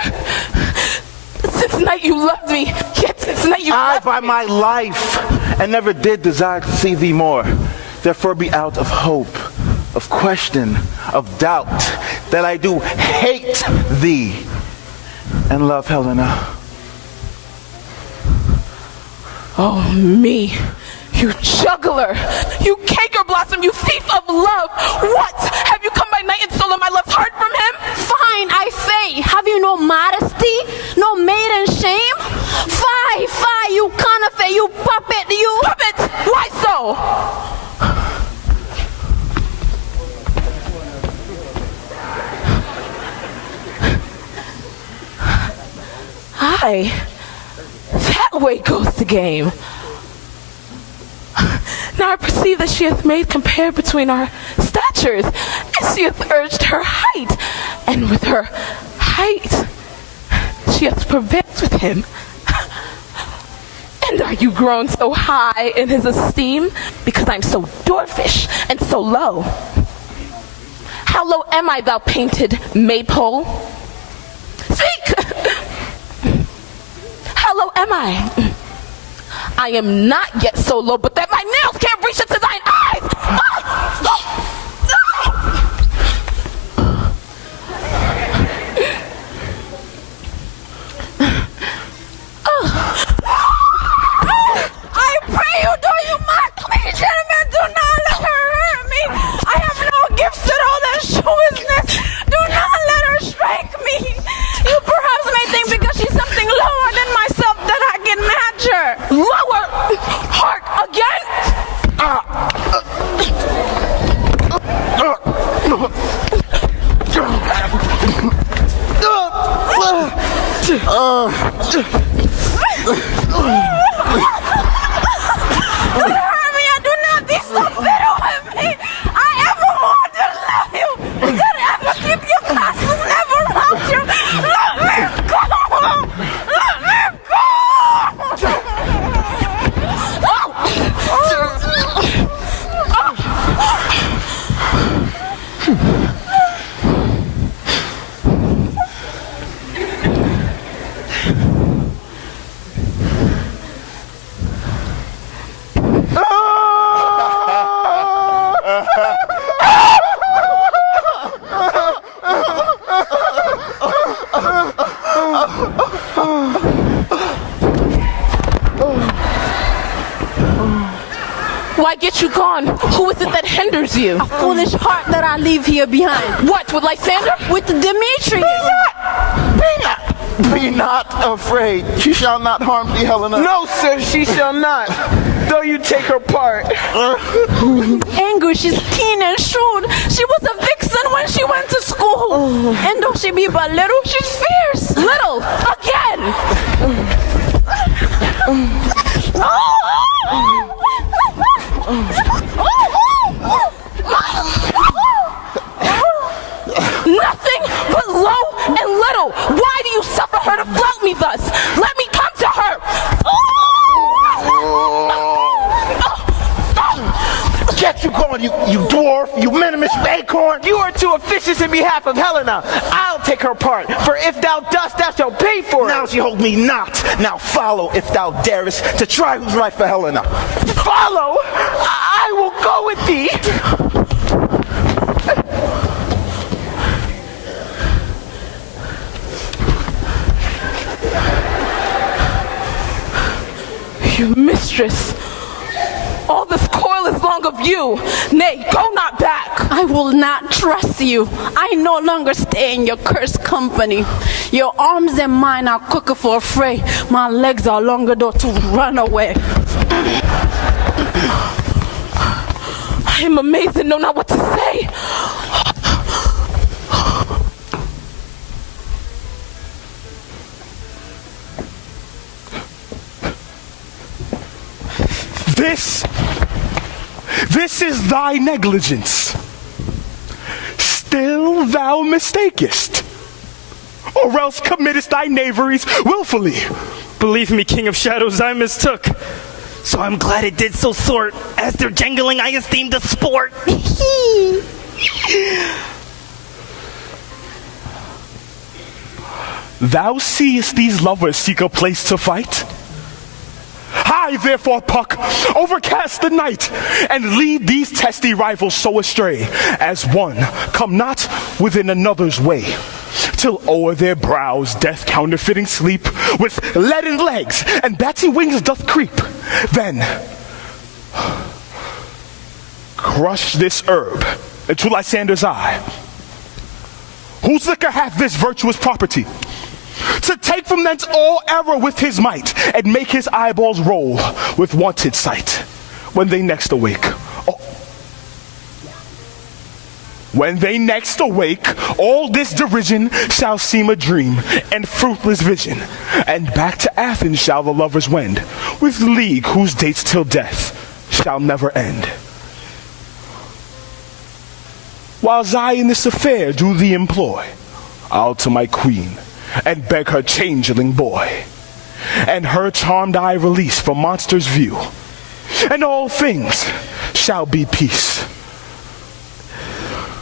Since night you loved me, yet since night you I left by me. my life and never did desire to see thee more. Therefore be out of hope, of question, of doubt, that I do hate thee and love Helena. Oh, me, you juggler, you canker blossom, you thief of love. What? Have you come by night and stolen my love's heart from him? Fine, I say, have you no modesty? No maiden shame? Fie, you counterfeit, you puppet, you... Puppet? Why so? Aye, that way goes the game. Now I perceive that she hath made compare between our statures, and she hath urged her height, and with her height she hath prevailed with him. And are you grown so high in his esteem because I'm so dwarfish and so low? How low am I, thou painted maypole? Speak! How low am I? I am not yet so low, but that my nails can't reach into thine eyes! I pray you, do you mock me, gentlemen? Do not let her hurt me. I have no gifts at all that showishness. Do not let her strike me. You perhaps may think because she's something lower than myself that I can match her. Lower! Hark! Again? Hermia, do not be so bitter with me. I ever want to love you. That ever keep your castles never round you. Let me go. Let me go. Why get you gone? Who is it that hinders you? A foolish heart that I leave here behind. What, with Lysander? With Demetrius. Be not afraid. She shall not harm thee, Helena. No, sir, she shall not. Though you take her part. Anguish is keen and shrewd. She was a vixen when she went to school. And though she be but little, she's fierce. Little! Again! Nothing but low and little. Why do you suffer her to flout me thus? Let me come to her. Get you going, you dwarf, you minimus, you acorn. You are too officious in behalf of Helena. I'll take her part, for if thou dost, thou shalt pay for it. Now she hold me not. Now follow, if thou darest, to try who's right for Helena. Follow? I will go with thee. You mistress, all this coil is long of you. Nay, go not back. I will not trust you. I no longer stay in your cursed company. Your arms and mine are quicker for a fray. My legs are longer though to run away. I am amazed and know not what to say. This is thy negligence. Still thou mistakest, or else committest thy knaveries willfully. Believe me, King of Shadows, I mistook. So I'm glad it did so sort. As their jangling I esteemed a sport. Thou seest these lovers seek a place to fight? I, therefore, Puck, overcast the night and lead these testy rivals so astray, as one come not within another's way, till o'er their brows death counterfeiting sleep with leaden legs and batsy wings doth creep. Then crush this herb into Lysander's eye, whose liquor hath this virtuous property, to take from thence all error with his might, and make his eyeballs roll with wonted sight when they next awake. When they next awake, all this derision shall seem a dream and fruitless vision, and back to Athens shall the lovers wend, with league whose dates till death shall never end. Whiles I in this affair do thee employ, I'll to my queen and beg her changeling boy, and her charmed eye release from monsters' view, and all things shall be peace.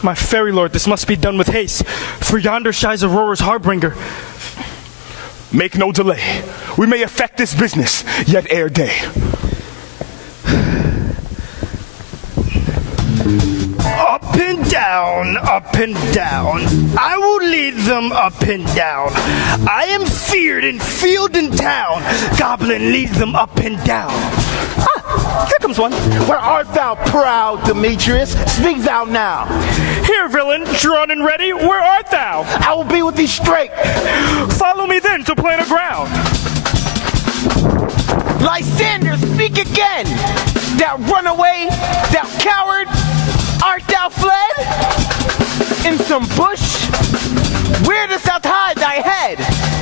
My fairy lord, this must be done with haste, for yonder shies Aurora's harbinger. Make no delay. We may effect this business yet ere day. Up and down, up and down. I will lead them up and down. I am feared in field and town. Goblin, lead them up and down. Ah, here comes one. Where art thou, proud Demetrius? Speak thou now. Here, villain, drawn and ready, where art thou? I will be with thee straight. Follow me then to plainer ground. Lysander, speak again. Thou runaway, thou coward, art thou fled? In some bush? Where dost thou hide thy head?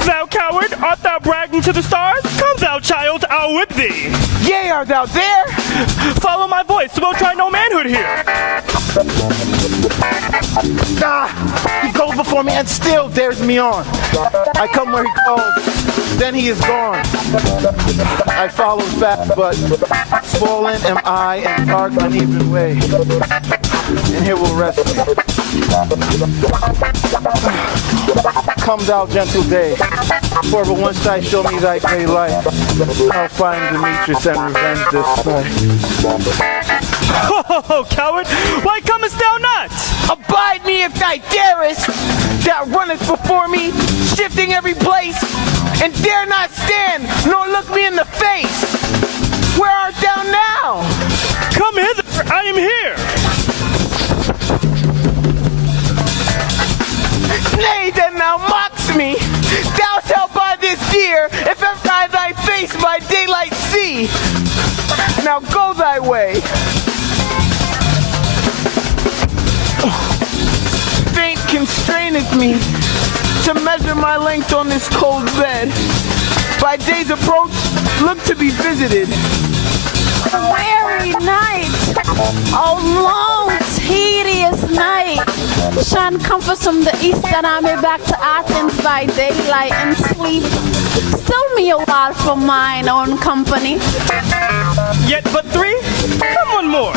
Thou coward, art thou bragging to the stars? Come thou child, I'll whip thee. Yea, art thou there? Follow my voice, we'll try no manhood here. Ah, he goes before me and still dares me on. I come where he calls, then he is gone. I follow fast, but fallen am I in dark uneven way, and here will rest me. Come thou gentle day, for but once thy show me thy grey light, I'll find Demetrius and revenge this fight. Oh, coward, why comest thou not? Abide me if thou darest. Thou runnest before me, shifting every place, and dare not stand, nor look me in the face. Where art thou now? Come hither, I am here. Nay, then thou mockst me. Thou shalt buy this deer, if ever I thy face by daylight see. Now go thy way. Fate constraineth me to measure my length on this cold bed. By day's approach, look to be visited. Weary night, oh long, tedious night. Shine comforts from the east that I may back to Athens by daylight and sleep. Still me a while for mine own company. Yet but three? Come one more.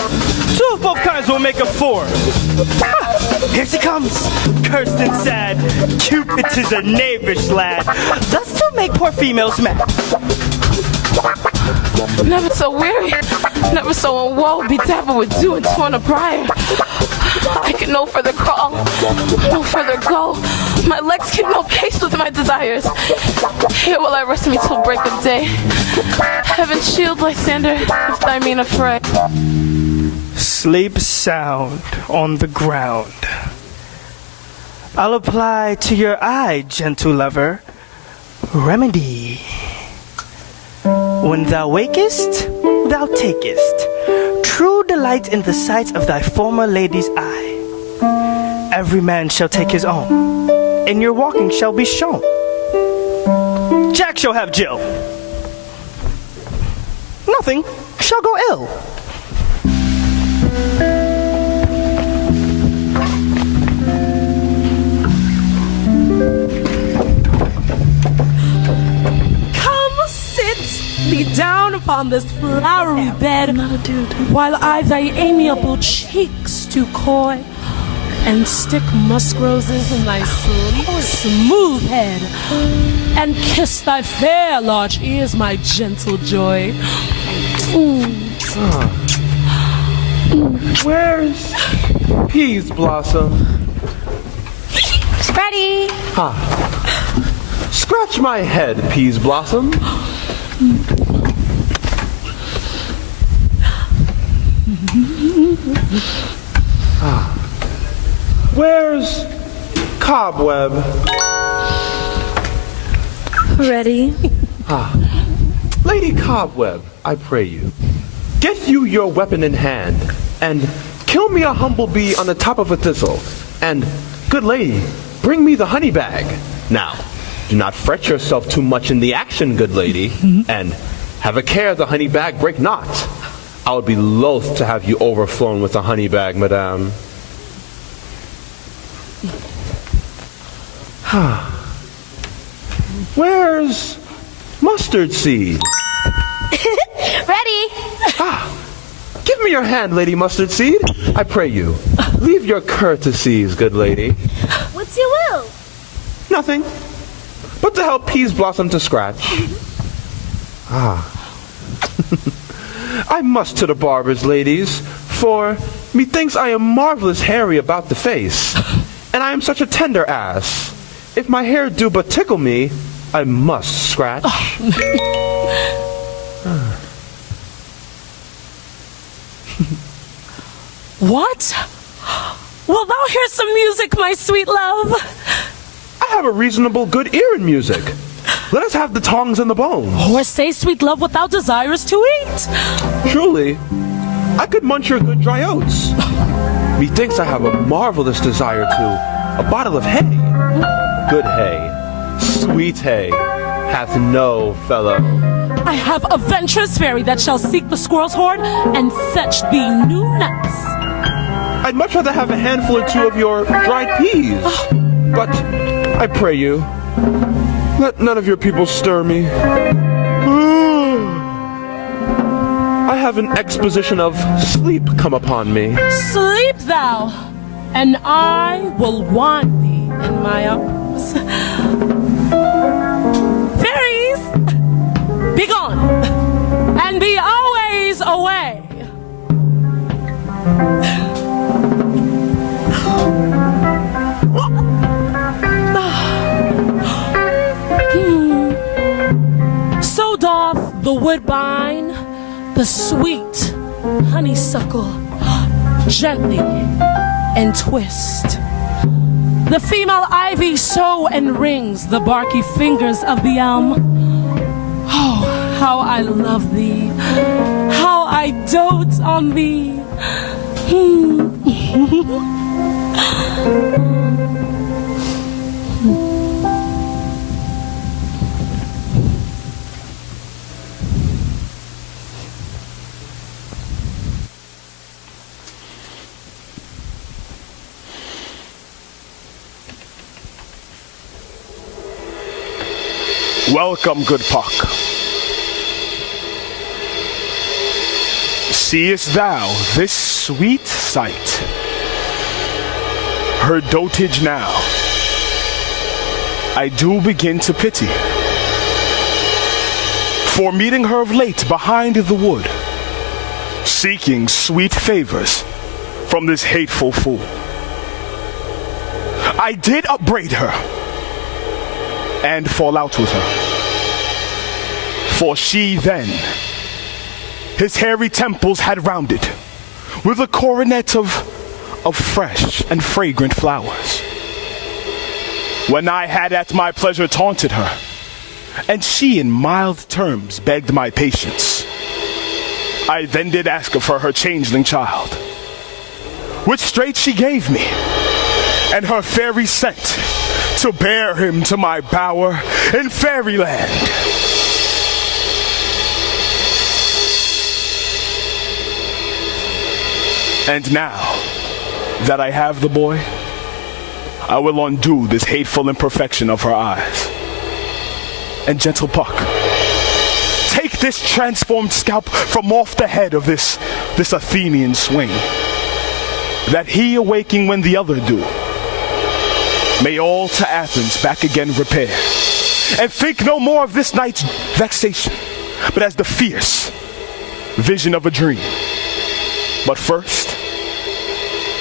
2 of both kinds will make a 4. Ah, here she comes, cursed and sad. Cupid is a knavish lad. Thus to make poor females mad. Never so weary, never so on woe, bedappled with dew and torn of briar. I can no further crawl, no further go. My legs keep no pace with my desires. Here will I rest me till break of day. Heaven shield, Lysander, if thy mean affray. Sleep sound on the ground. I'll apply to your eye, gentle lover, remedy. When thou wakest, thou takest true delight in the sight of thy former lady's eye. Every man shall take his own, and your walking shall be shown. Jack shall have Jill. Nothing shall go ill. Be down upon this flowery bed, while I thy amiable cheeks do coy, and stick musk roses in thy sleek, smooth head, and kiss thy fair large ears, my gentle joy. Where's Peas Blossom? Ready? Scratch my head, Peas Blossom. Where's Cobweb? Ready? Lady Cobweb, I pray you, get you your weapon in hand, and kill me a humblebee on the top of a thistle, and, good lady, bring me the honey bag. Now, do not fret yourself too much in the action, good lady, and have a care the honey bag break not. I would be loath to have you overflown with a honey bag, madame. Where's Mustard Seed? Ready? Give me your hand, Lady Mustard Seed. I pray you. Leave your courtesies, good lady. What's your will? Nothing. But to help Peas Blossom to scratch. I must to the barber's, ladies, for methinks I am marvelous hairy about the face, and I am such a tender ass. If my hair do but tickle me, I must scratch. What? Wilt thou hear some music, my sweet love? I have a reasonable good ear in music. Let us have the tongs and the bones. Or say, sweet love, what thou desirest to eat. Truly, I could munch your good dry oats. Methinks I have a marvelous desire to a bottle of hay. Good hay, sweet hay, hath no fellow. I have a venturous fairy that shall seek the squirrel's horn and fetch thee new nuts. I'd much rather have a handful or two of your dried peas. But, I pray you, let none of your people stir me. I have an exposition of sleep come upon me. Sleep thou, and I will wind thee in my arms. Fairies, be gone, and be always away. So doth the woodbine, the sweet honeysuckle, gently entwist. The female ivy so enrings the barky fingers of the elm. Oh, how I love thee, how I dote on thee. Welcome, good Puck. Seest thou this sweet sight? Her dotage now, I do begin to pity. For meeting her of late behind the wood, seeking sweet favors from this hateful fool. I did upbraid her and fall out with her. For she then his hairy temples had rounded with a coronet of fresh and fragrant flowers. When I had at my pleasure taunted her, and she in mild terms begged my patience, I then did ask of her changeling child, which straight she gave me, and her fairy sent to bear him to my bower in fairyland. And now that I have the boy, I will undo this hateful imperfection of her eyes. And gentle Puck, take this transformed scalp from off the head of this Athenian swain, that he awaking when the other do, may all to Athens back again repair, and think no more of this night's vexation, but as the fierce vision of a dream. But first,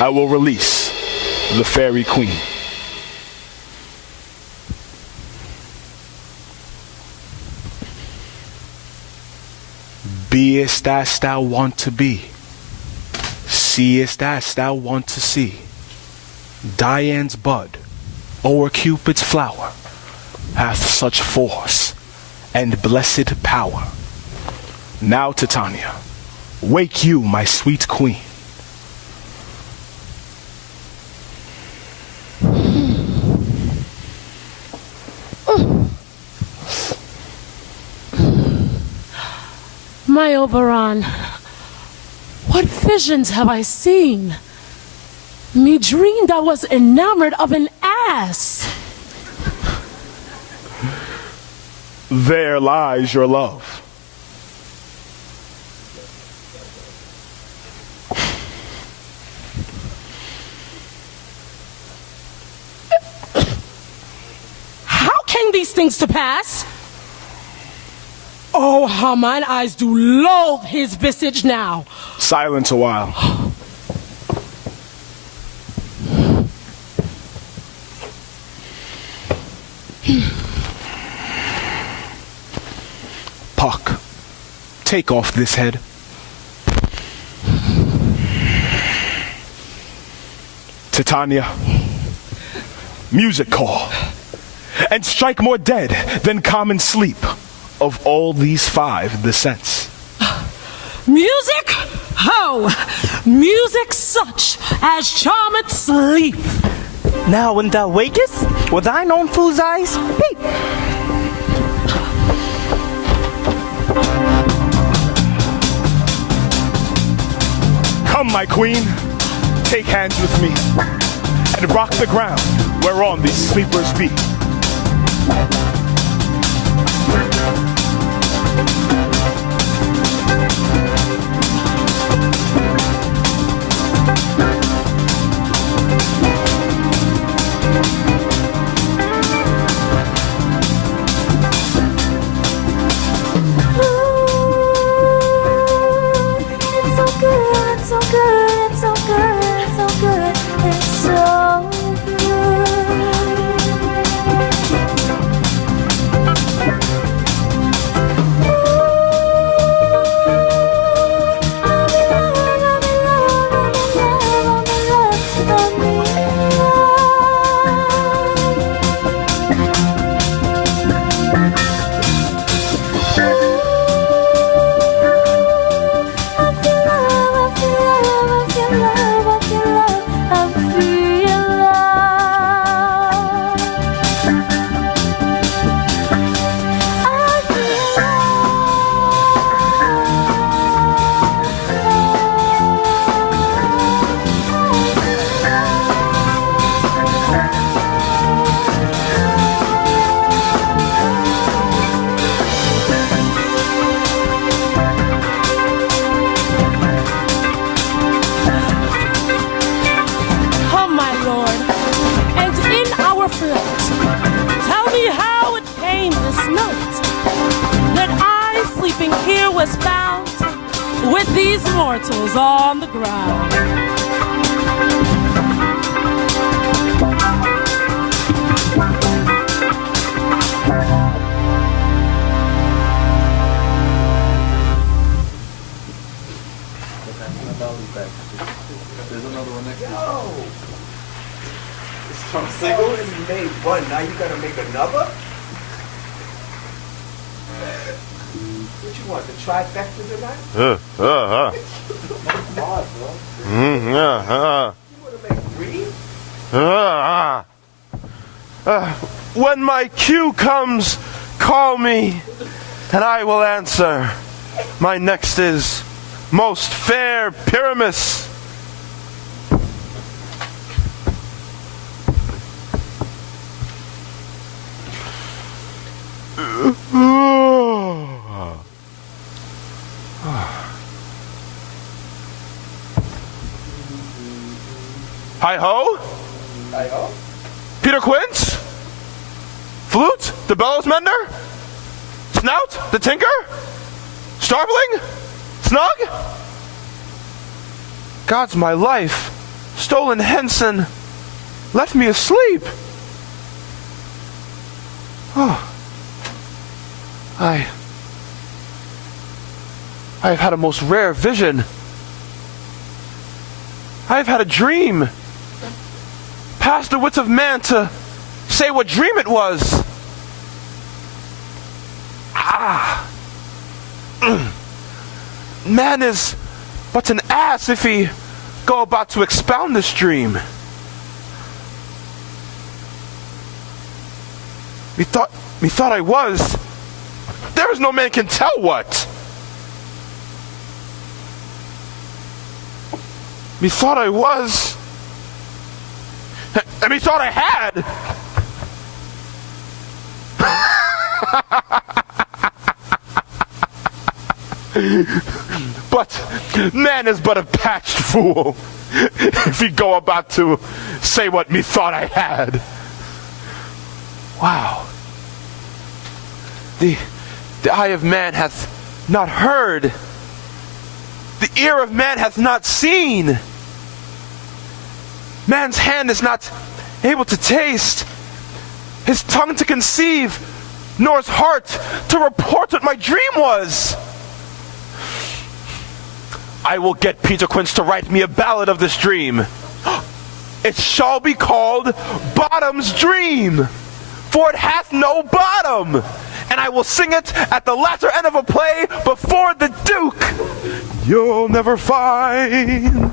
I will release the fairy queen. Beest as thou want to be, seest as thou want to see. Dian's bud o'er Cupid's flower hath such force and blessed power. Now, Titania, wake you, my sweet queen. My Oberon, what visions have I seen? Me dreamed I was enamored of an ass. There lies your love. How came these things to pass? Oh, how mine eyes do loathe his visage now. Silence a while. Puck, take off this head. Titania, music call, and strike more dead than common sleep of all these five the sense. Music? Ho! Music such as charmeth sleep. Now when thou wakest, with thine own fool's eyes, peep. Come, my queen, take hands with me, and rock the ground whereon these sleepers be. was found with these mortals on the ground. There's another one next to you. It's from singles. You made one, now you gotta make another? What you want, the trifecta tonight? You wanna make three? When my cue comes, call me, and I will answer. My next is most fair Pyramus. Hi-ho? Hi-ho? Peter Quince? Flute? The bellows mender? Snout? The tinker? Starveling? Snug? God's my life. Stolen Henson. Left me asleep. Oh. I've had a most rare vision. I've had a dream. Past the wits of man to say what dream it was. Man is but an ass if he go about to expound this dream. Methought I was. There is no man can tell what. Methought I was. And methought I had. But man is but a patched fool if he go about to say what methought I had. Wow. The eye of man hath not heard. The ear of man hath not seen. Man's hand is not able to taste, his tongue to conceive, nor his heart to report what my dream was. I will get Peter Quince to write me a ballad of this dream. It shall be called Bottom's Dream, for it hath no bottom. And I will sing it at the latter end of a play before the Duke. You'll never find.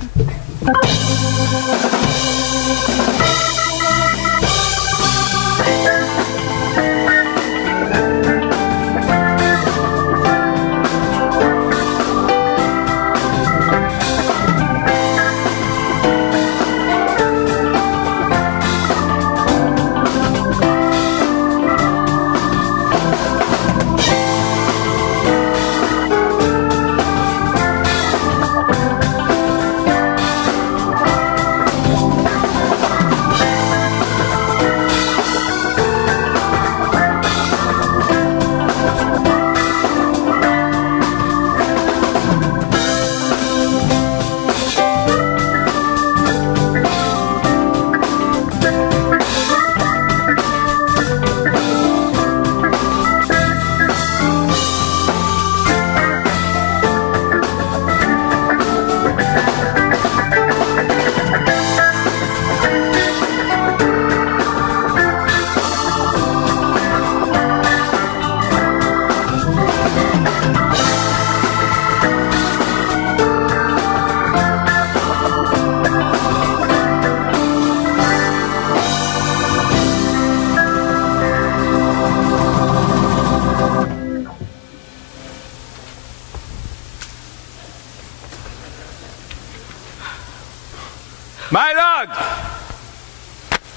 My lord,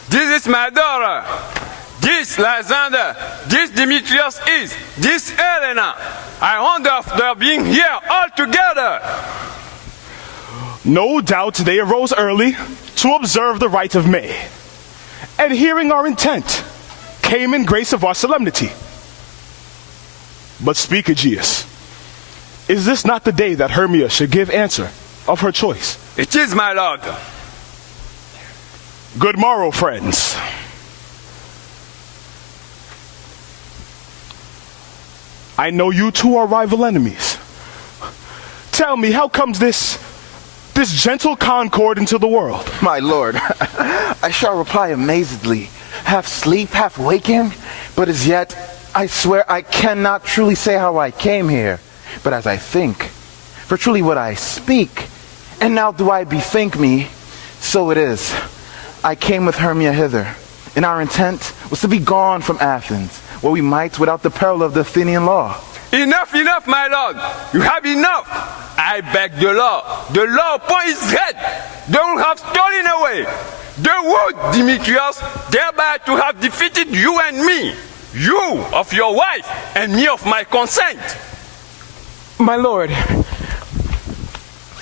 this is my daughter. This Lysander, this Demetrius is, this Helena. I wonder if they're being here all together. No doubt they arose early to observe the rite of May, and hearing our intent, came in grace of our solemnity. But speak, Aegeus, Is this not the day that Hermia should give answer of her choice? It is, my lord. Good morrow, friends. I know you two are rival enemies. Tell me, how comes this gentle concord into the world? My lord, I shall reply amazedly, half sleep, half waking, but as yet, I swear I cannot truly say how I came here, but as I think, for truly what I speak, and now do I bethink me, so it is. I came with Hermia hither, and our intent was to be gone from Athens, where we might without the peril of the Athenian law. Enough, enough, my lord. You have enough. I beg the law. The law upon his head. They will have stolen away the wood, Demetrius, thereby to have defeated you and me. You of your wife, and me of my consent. My lord,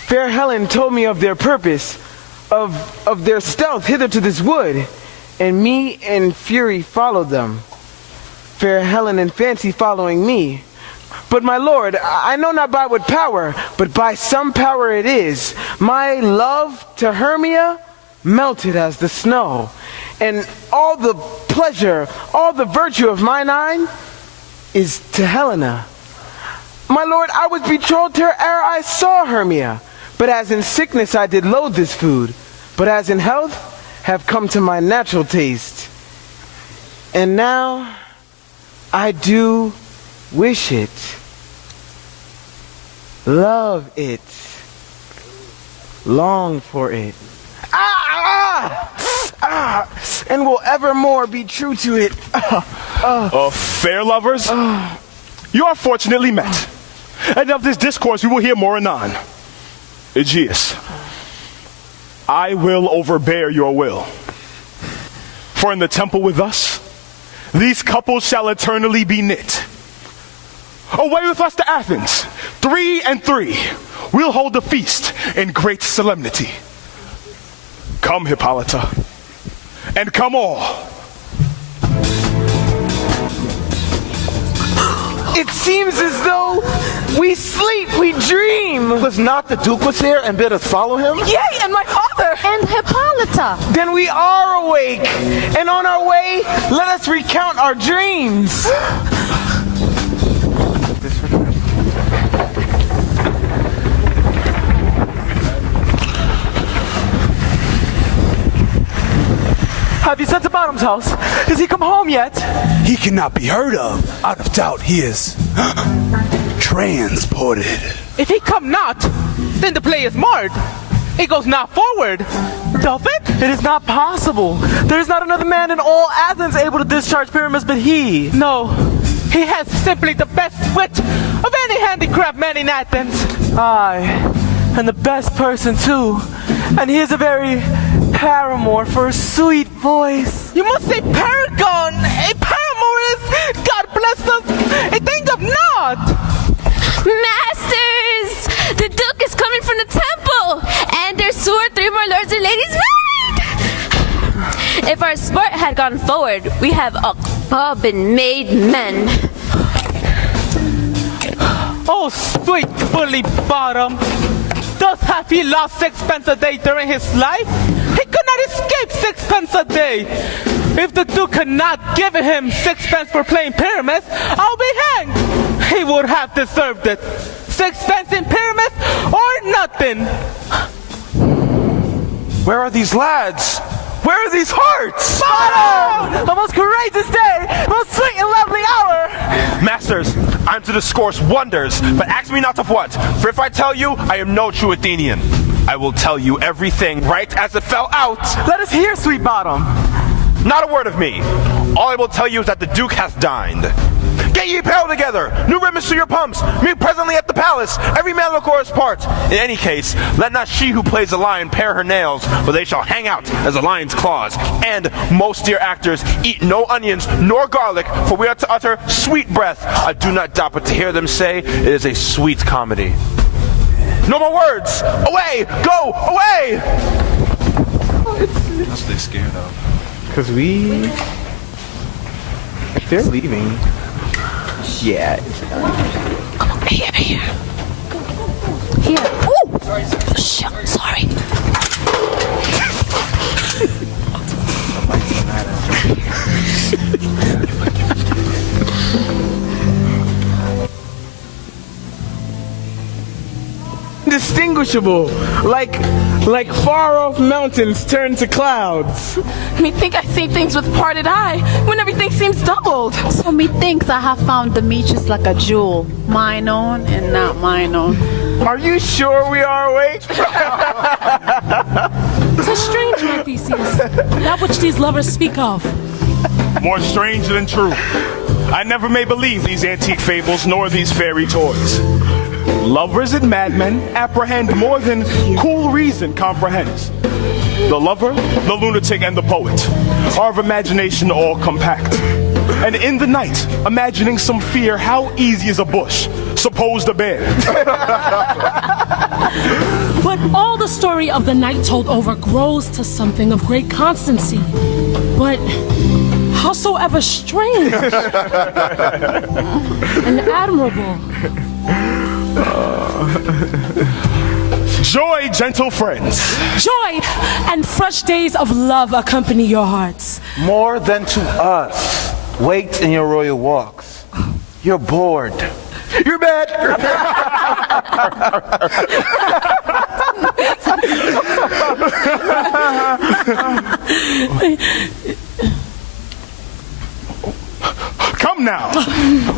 fair Helen told me of their purpose, of their stealth hither to this wood, and me in fury followed them. Fair Helen in fancy following me. But my lord, I know not by what power, but by some power it is. My love to Hermia melted as the snow, and all the pleasure, all the virtue of mine is to Helena. My lord, I was betrothed to her ere I saw Hermia, but as in sickness I did loathe this food, but as in health have come to my natural taste. And now I do wish it, love it, long for it, and will evermore be true to it. Fair lovers, you are fortunately met. And of this discourse we will hear more anon. Aegeus, I will overbear your will. For in the temple with us, these couples shall eternally be knit. Away with us to Athens, 3 and 3. We'll hold a feast in great solemnity. Come, Hippolyta, and come all. It seems as though we sleep, we dream. Was not the Duke was here and bid us follow him? Yea, and my father. And Hippolyta. Then we are awake, and on our way, let us recount our dreams. Have you sent to Bottom's house? Has he come home yet? He cannot be heard of. Out of doubt, he is transported. If he come not, then the play is marred. It goes not forward. Doth it? It is not possible. There is not another man in all Athens able to discharge Pyramus but he. No, he has simply the best wit of any handicraft man in Athens. Aye, and the best person too. And he is a very paramour for a sweet voice. You must say paragon. A paramour is, God bless us, a thing of naught. Masters! The Duke is coming from the temple, and there's 2 or 3 more lords and ladies married. If our sport had gone forward, we have all been made men. Oh, sweet bully bottom. Thus hath he lost 6 pence a day during his life? He could not escape 6 pence a day. If the Duke had not given him 6 pence for playing Pyramus, I'll be hanged. He would have deserved it. 6 pence in Pyramus or nothing. Where are these lads? Where are these hearts? Bottom! The most courageous day, most sweet and lovely hour. Masters, I'm to discourse wonders, but ask me not of what. For if I tell you, I am no true Athenian. I will tell you everything right as it fell out. Let us hear, sweet Bottom. Not a word of me. All I will tell you is that the Duke hath dined. Get ye apparel together, new ribbons to your pumps, meet presently at the palace, every man look o'er his part. In any case, let not she who plays the lion pare her nails, for they shall hang out as a lion's claws. And, most dear actors, eat no onions nor garlic, for we are to utter sweet breath. I do not doubt but to hear them say it is a sweet comedy. No more words! Away! Go! Away! That's what they scared of. Because if they're leaving, yeah. Here. indistinguishable, like far-off mountains turned to clouds. Methinks I see things with parted eye when everything seems doubled. So methinks I have found Demetrius like a jewel, mine own and not mine own. Are you sure we are awake? 'Tis strange, my Theseus, that which these lovers speak of. More strange than true. I never may believe these antique fables nor these fairy toys. Lovers and madmen apprehend more than cool reason comprehends. The lover, the lunatic, and the poet are of imagination all compact. And in the night, imagining some fear, how easy is a bush, suppose the bear. But all the story of the night told over grows to something of great constancy. But howsoever strange and admirable. Joy, gentle friends. Joy and fresh days of love accompany your hearts. More than to us. Wait in your royal walks. You're bored. You're bad. Come now.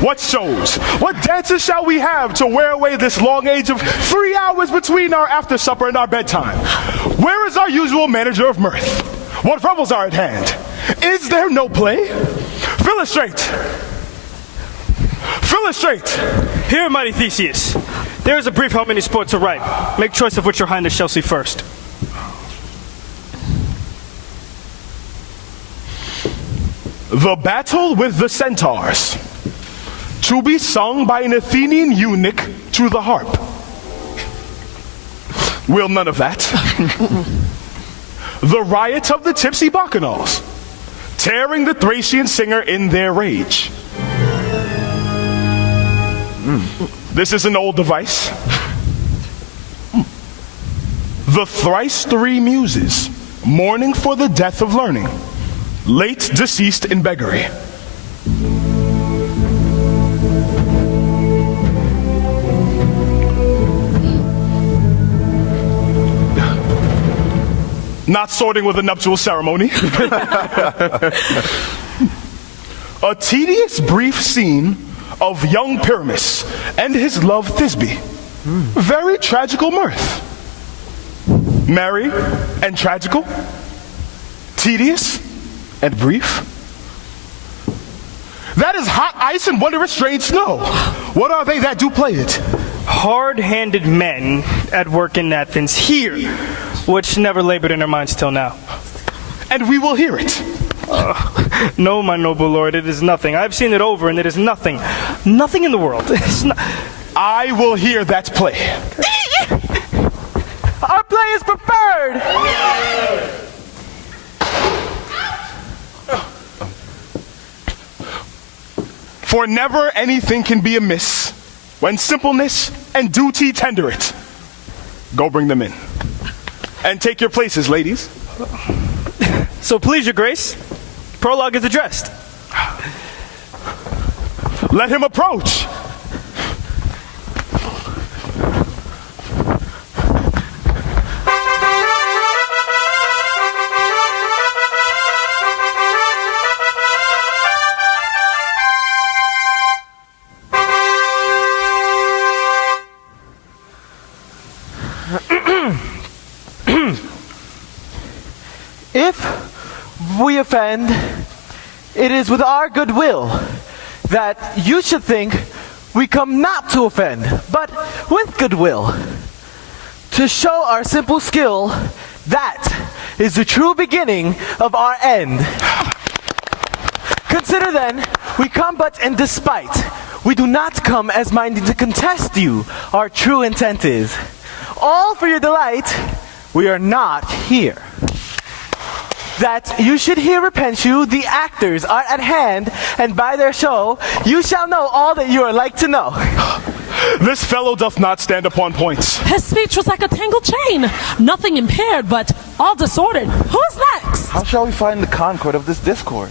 What shows? What dances shall we have to wear away this long age of 3 hours between our after supper and our bedtime? Where is our usual manager of mirth? What revels are at hand? Is there no play? Philostrate! Philostrate! Here, mighty Theseus. There is a brief how many sports are ripe. Make choice of which your highness shall see first. The battle with the centaurs, to be sung by an Athenian eunuch to the harp. Will none of that. The riot of the tipsy bacchanals, tearing the Thracian singer in their rage. This is an old device. The thrice three muses, mourning for the death of learning, late deceased in beggary. Not sorting with a nuptial ceremony. A tedious brief scene of young Pyramus and his love Thisbe. Very tragical mirth. Merry and tragical. Tedious and brief. That is hot ice and wondrous strange snow. What are they that do play it? Hard-handed men at work in Athens here, which never labored in their minds till now. And we will hear it. No, my noble lord, it is nothing. I've seen it over, and it is nothing. Nothing in the world. I will hear that play. Our play is preferred! For never anything can be amiss when simpleness and duty tender it. Go bring them in. And take your places, ladies. So please, your grace, prologue is addressed. Let him approach. If we offend, it is with our goodwill that you should think we come not to offend, but with goodwill. To show our simple skill, that is the true beginning of our end. Consider then, we come but in despite. We do not come as minding to contest you. Our true intent is, all for your delight, we are not here. That you should hear repent you, the actors are at hand, and by their show, you shall know all that you are like to know. This fellow doth not stand upon points. His speech was like a tangled chain, nothing impaired, but all disordered. Who's next? How shall we find the concord of this discord?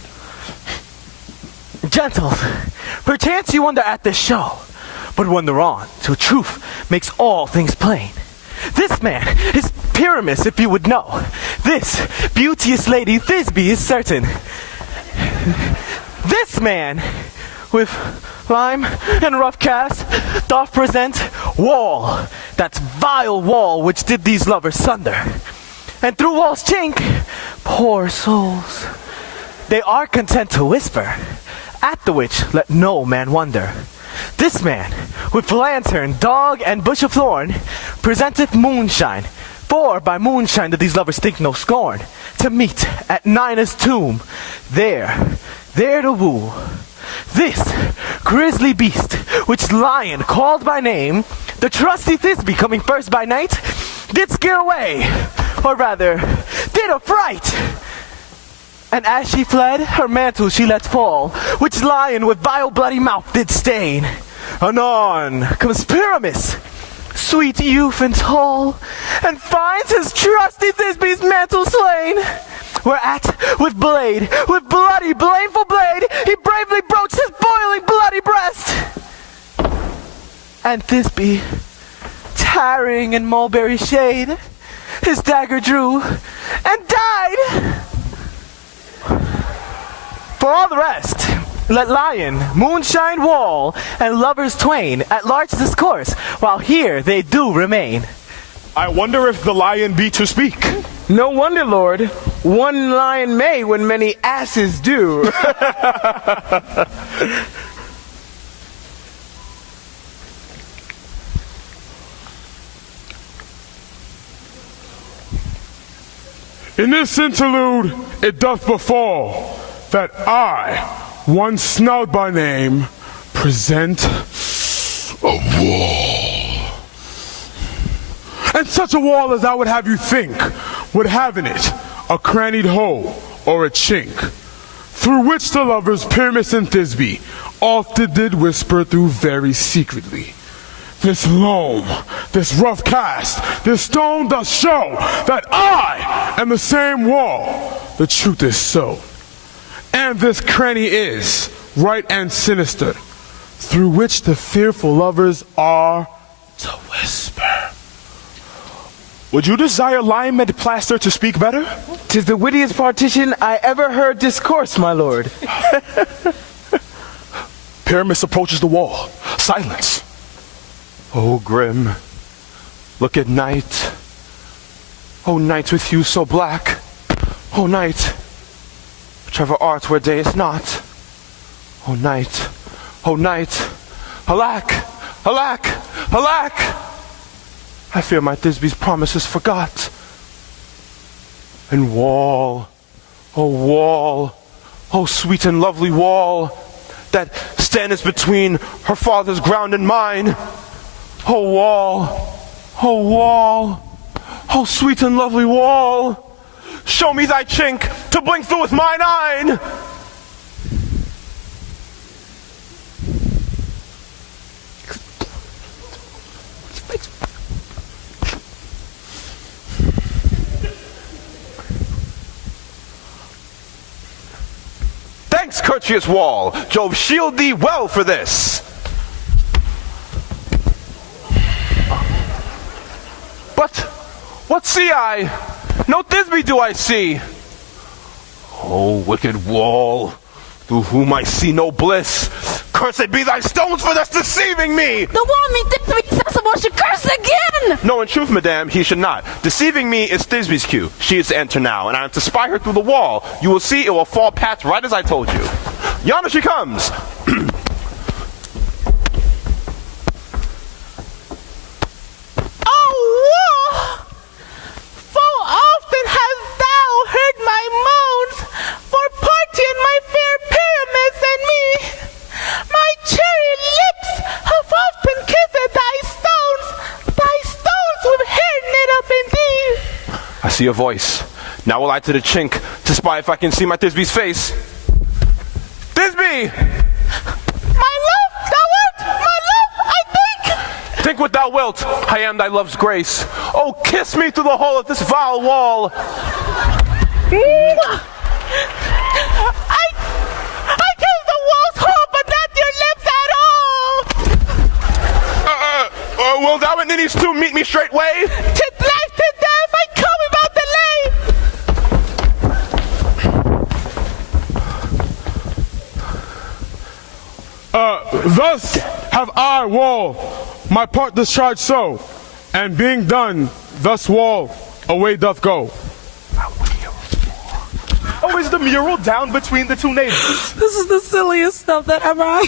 Gentles, perchance you wonder at this show, but wonder on, till truth makes all things plain. This man is Pyramus, if you would know. This beauteous lady Thisbe is certain. This man, with lime and rough cast, doth present Wall, that vile Wall which did these lovers sunder. And through Wall's chink, poor souls, they are content to whisper, at the which let no man wonder. This man, with lantern, dog, and bush of thorn, presenteth moonshine, for by moonshine do these lovers think no scorn, to meet at Nina's tomb, there to woo. This grisly beast, which Lion called by name, the trusty Thisbe coming first by night, did scare away, or rather, did affright. And as she fled, her mantle she let fall, which Lion with vile bloody mouth did stain. Anon comes Pyramus, sweet youth and tall, and finds his trusty Thisbe's mantle slain. Whereat, with bloody, blameful blade, he bravely broached his boiling bloody breast. And Thisbe, tarrying in mulberry shade, his dagger drew and died. For all the rest, let Lion, moonshine, Wall, and lovers twain at large discourse, while here they do remain. I wonder if the lion be to speak. No wonder, Lord. One lion may when many asses do. In this interlude, it doth befall that I, one Snout by name, present a wall. And such a wall as I would have you think would have in it a crannied hole or a chink, through which the lovers Pyramus and Thisbe often did whisper through very secretly. This loam, this rough cast, this stone does show that I am the same Wall. The truth is so. And this cranny is right and sinister, through which the fearful lovers are to whisper. Would you desire lime and plaster to speak better? 'Tis the wittiest partition I ever heard discourse, my lord. Pyramus approaches the wall. Silence. Oh, grim, look at night. Oh, night with you so black. Oh, night, whichever art where day is not. Oh, night, alack, alack, alack. I fear my Thisbe's promises forgot. And Wall, oh, sweet and lovely Wall, that standeth between her father's ground and mine. Oh, Wall, oh, sweet and lovely Wall, show me thy chink to blink through with mine eye. Thanks, courteous Wall. Jove shield thee well for this. But what see I? No Thisbe do I see. Oh, wicked Wall, through whom I see no bliss. Cursed be thy stones for thus deceiving me. The Wall me Thisbe sensible should curse again. No, in truth, madame, he should not. Deceiving me is Thisbe's cue. She is to enter now, and I am to spy her through the wall. You will see it will fall pat right as I told you. Yonder she comes. I see a voice. Now will I to the chink to spy if I can see my Thisbe's face. Thisbe! My love, thou art my love, I think. Think what thou wilt. I am thy love's grace. Oh, kiss me through the hole of this vile wall. I kissed the wall's hole, but not your lips at all. Will thou and Ninny's tomb meet me straightway? To life, to death, I come without delay. Thus have I, Wall, my part discharged so, and being done, thus Wall away doth go. Oh, is the mural down between the two neighbors? This is the silliest stuff that ever I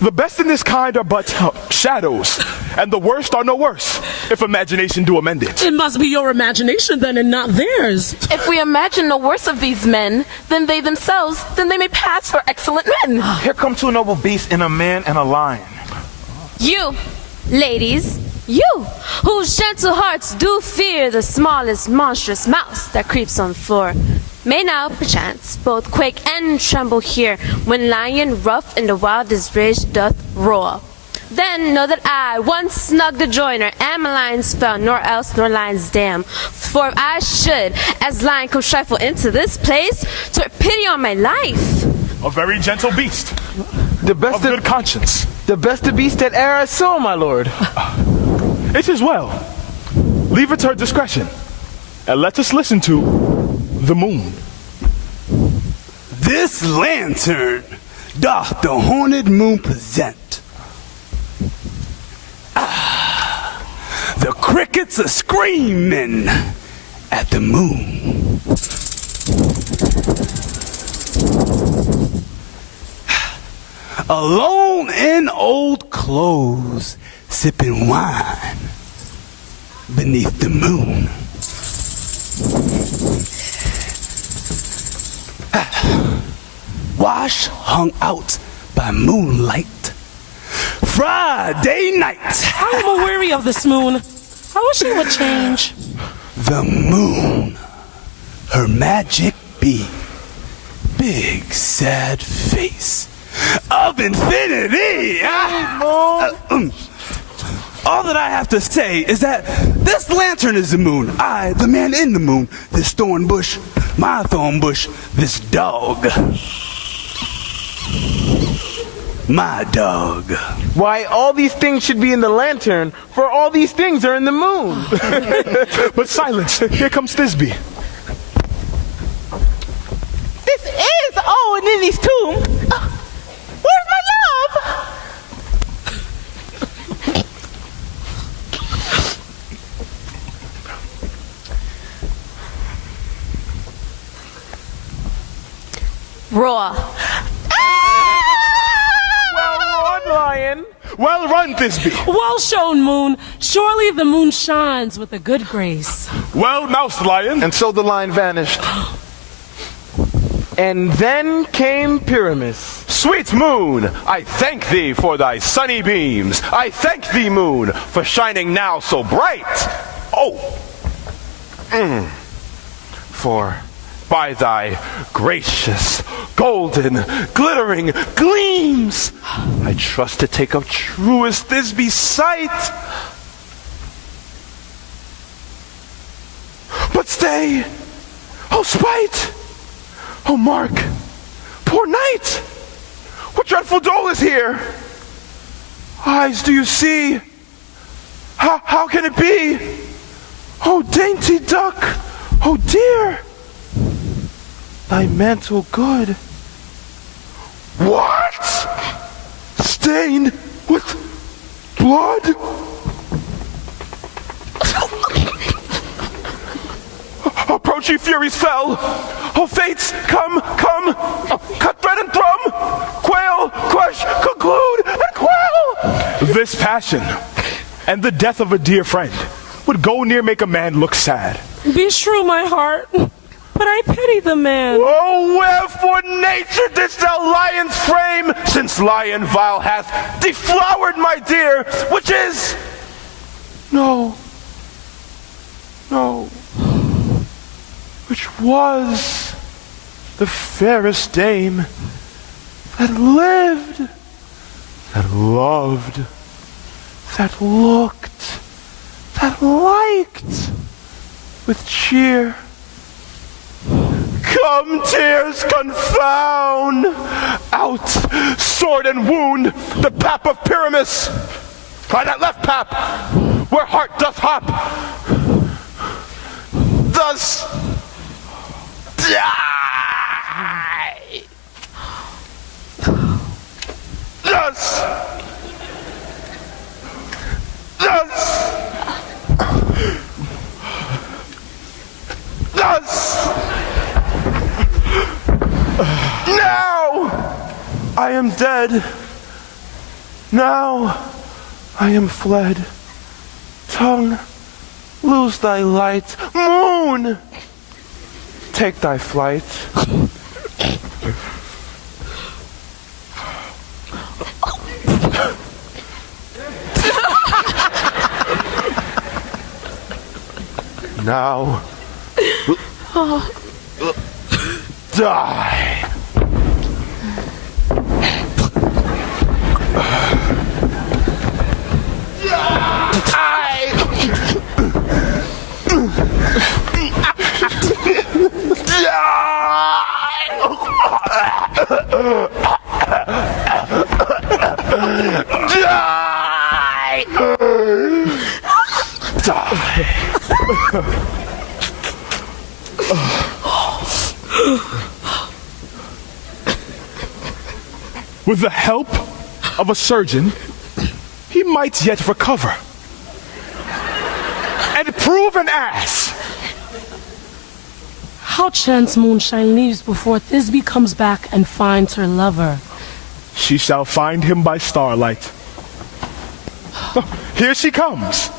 The best in this kind are but shadows, and the worst are no worse, if imagination do amend it. It must be your imagination then and not theirs. If we imagine the worst of these men, then they themselves, then they may pass for excellent men. Here come two noble beasts and a man and a lion. You, ladies, you, whose gentle hearts do fear the smallest monstrous mouse that creeps on floor, may now, perchance, both quake and tremble here when lion rough in the wildest rage doth roar. Then know that I, once snug the joiner, am a lion's fell, nor else nor lion's dam. For if I should, as lion come trifle into this place, to pity on my life. A very gentle beast, The best of good conscience. The best of beasts that e'er I saw, my lord. It is well. Leave it to her discretion, and let us listen to the moon. This lantern doth the haunted moon present. The crickets are screaming at the moon. Alone in old clothes, sipping wine beneath the moon. Wash hung out by moonlight. Friday night. I am weary of this moon. I wish it would change. The moon, her magic beam, big sad face of infinity. All that I have to say is that this lantern is the moon. I, the man in the moon. This thorn bush, my thorn bush. This dog, my dog. Why, all these things should be in the lantern, for all these things are in the moon. But silence, here comes Thisbe. This is Owen Ninny's tomb. Where's my love? Roar. Well run, lion. Well run, Thisbe. Well shown, moon. Surely the moon shines with a good grace. Well moused, lion. And so the lion vanished. And then came Pyramus. Sweet moon, I thank thee for thy sunny beams. I thank thee, moon, for shining now so bright. For by thy gracious, golden, glittering gleams, I trust to take up truest Thisbe's sight. But stay, oh spite, oh Mark, poor knight, what dreadful dole is here? Eyes, do you see? How can it be? Oh dainty duck, oh dear, thy mantle good. What? Stained with blood? Approach ye furies fell. Oh fates, come. Cut thread and thrum. Quail, crush, conclude, and quail. This passion and the death of a dear friend would go near make a man look sad. Be true, my heart. But I pity the man. Oh, wherefore nature didst thou lion's frame, since lion vile hath deflowered my dear, which is which was the fairest dame that lived, that loved, that looked, that liked with cheer. Come, tears, confound out sword and wound the pap of Pyramus. Try that left pap, where heart doth hop. Thus die. Thus. Now I am dead. Now I am fled. Tongue, lose thy light. Moon, take thy flight. Now die. With the help of a surgeon, he might yet recover and prove an ass. How chance Moonshine leaves before Thisbe comes back and finds her lover. She shall find him by starlight. Here she comes.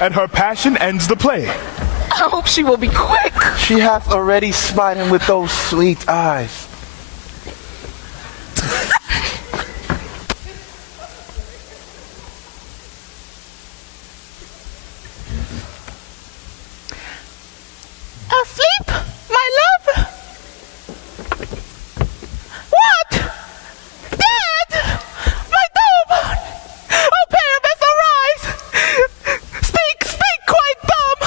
And her passion ends the play. I hope she will be quick. She hath already spied him with those sweet eyes. Asleep, my love? What? Dead? My dove? Oh, Paramus, arise! Speak, quite dumb!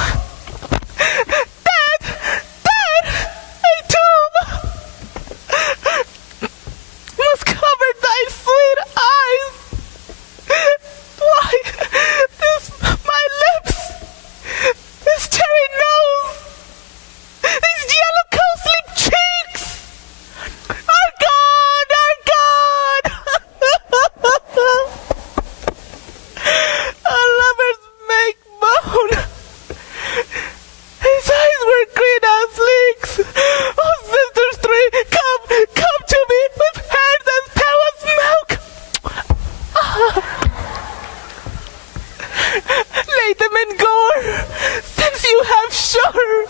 Dead! A tomb! Must cover thy sweet eyes! Why, my lips, this cherry nose, these yellow cow-sleep cheeks are gone, Our lovers make moan. His eyes were green as leeks. Oh, sisters three, come to me with hands as pale as milk. Lay them in gore, since you have sure,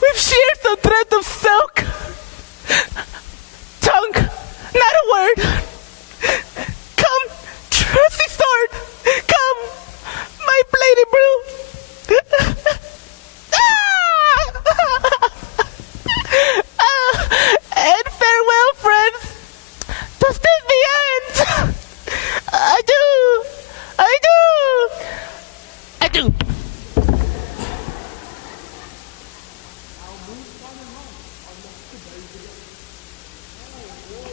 with shears the thread of silk. Tongue, not a word. Come, trusty sword, come, my blady brew. And farewell, friends. Does this the end? I do.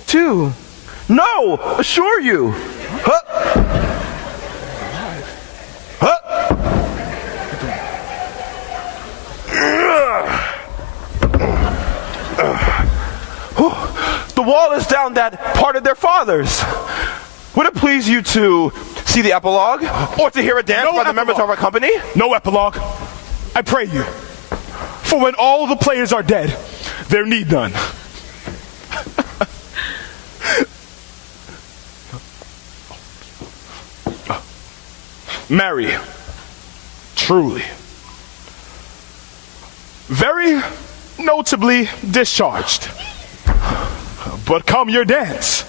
Two. No, assure you. Huh. The wall is down that parted their fathers. Would it please you to see the epilogue or to hear a dance by the members of our company? No epilogue. I pray you. For when all the players are dead, there need none. Mary, truly, very notably discharged. But come your dance.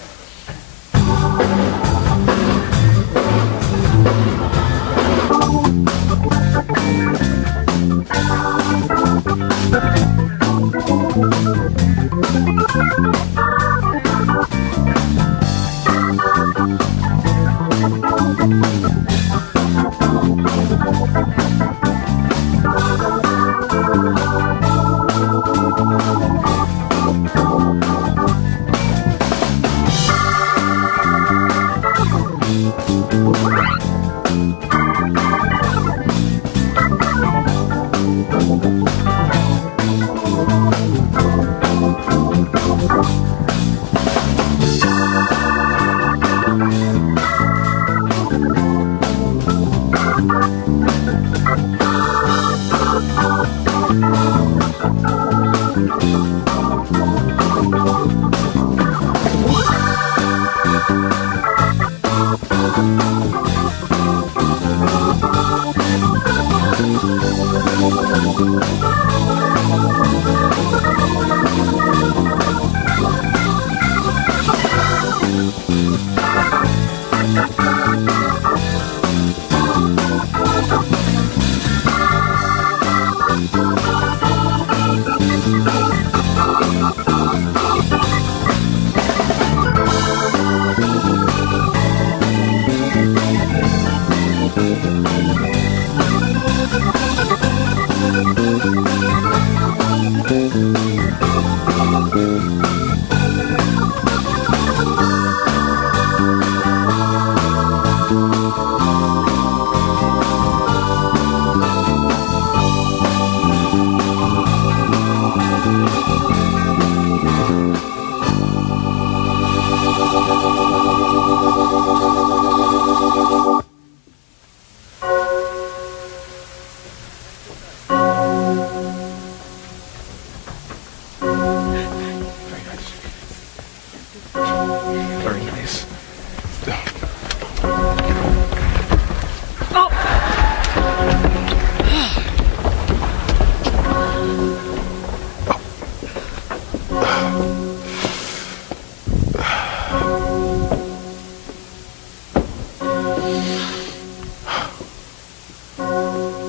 Very nice.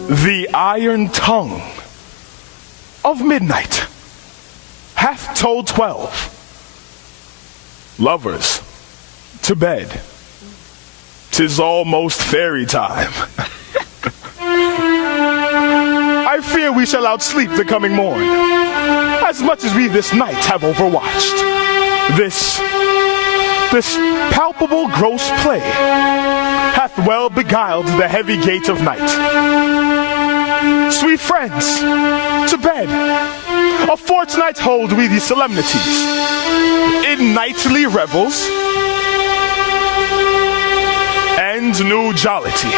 The iron tongue of midnight hath told 12. Lovers, to bed. 'Tis almost fairy time. I fear we shall outsleep the coming morn, as much as we this night have overwatched. This palpable gross play hath well beguiled the heavy gate of night. Sweet friends, to bed. A fortnight hold we these solemnities. In nightly revels and new jollity.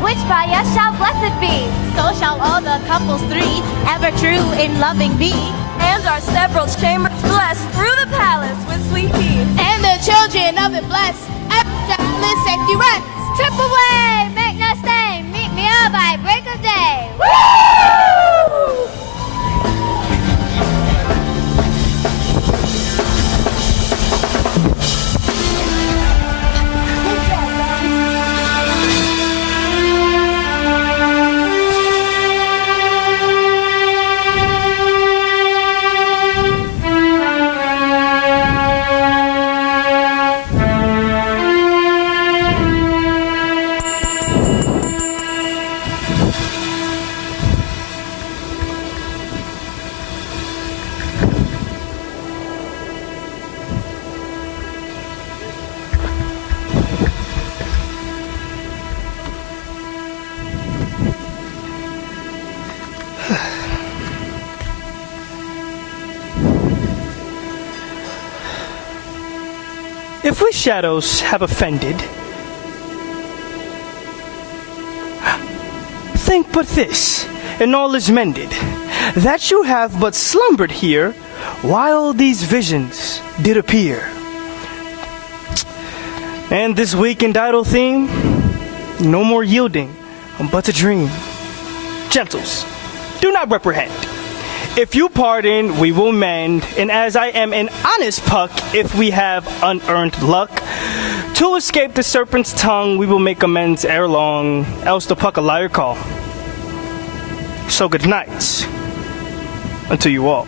which by us shall blessed be. So shall all the couples three ever true in loving be. And our several chambers blessed through the palace with sweet peace. And the children of it blessed, after safety runs. Trip away, make no stay. Meet me out by break of day. Woo! If we shadows have offended, think but this, and all is mended, that you have but slumbered here, while these visions did appear. And this weak and idle theme, no more yielding, but a dream. Gentles, do not reprehend. If you pardon, we will mend, and as I am an honest puck, if we have unearned luck, to escape the serpent's tongue, we will make amends ere long, else the puck a liar call. So good night unto you all.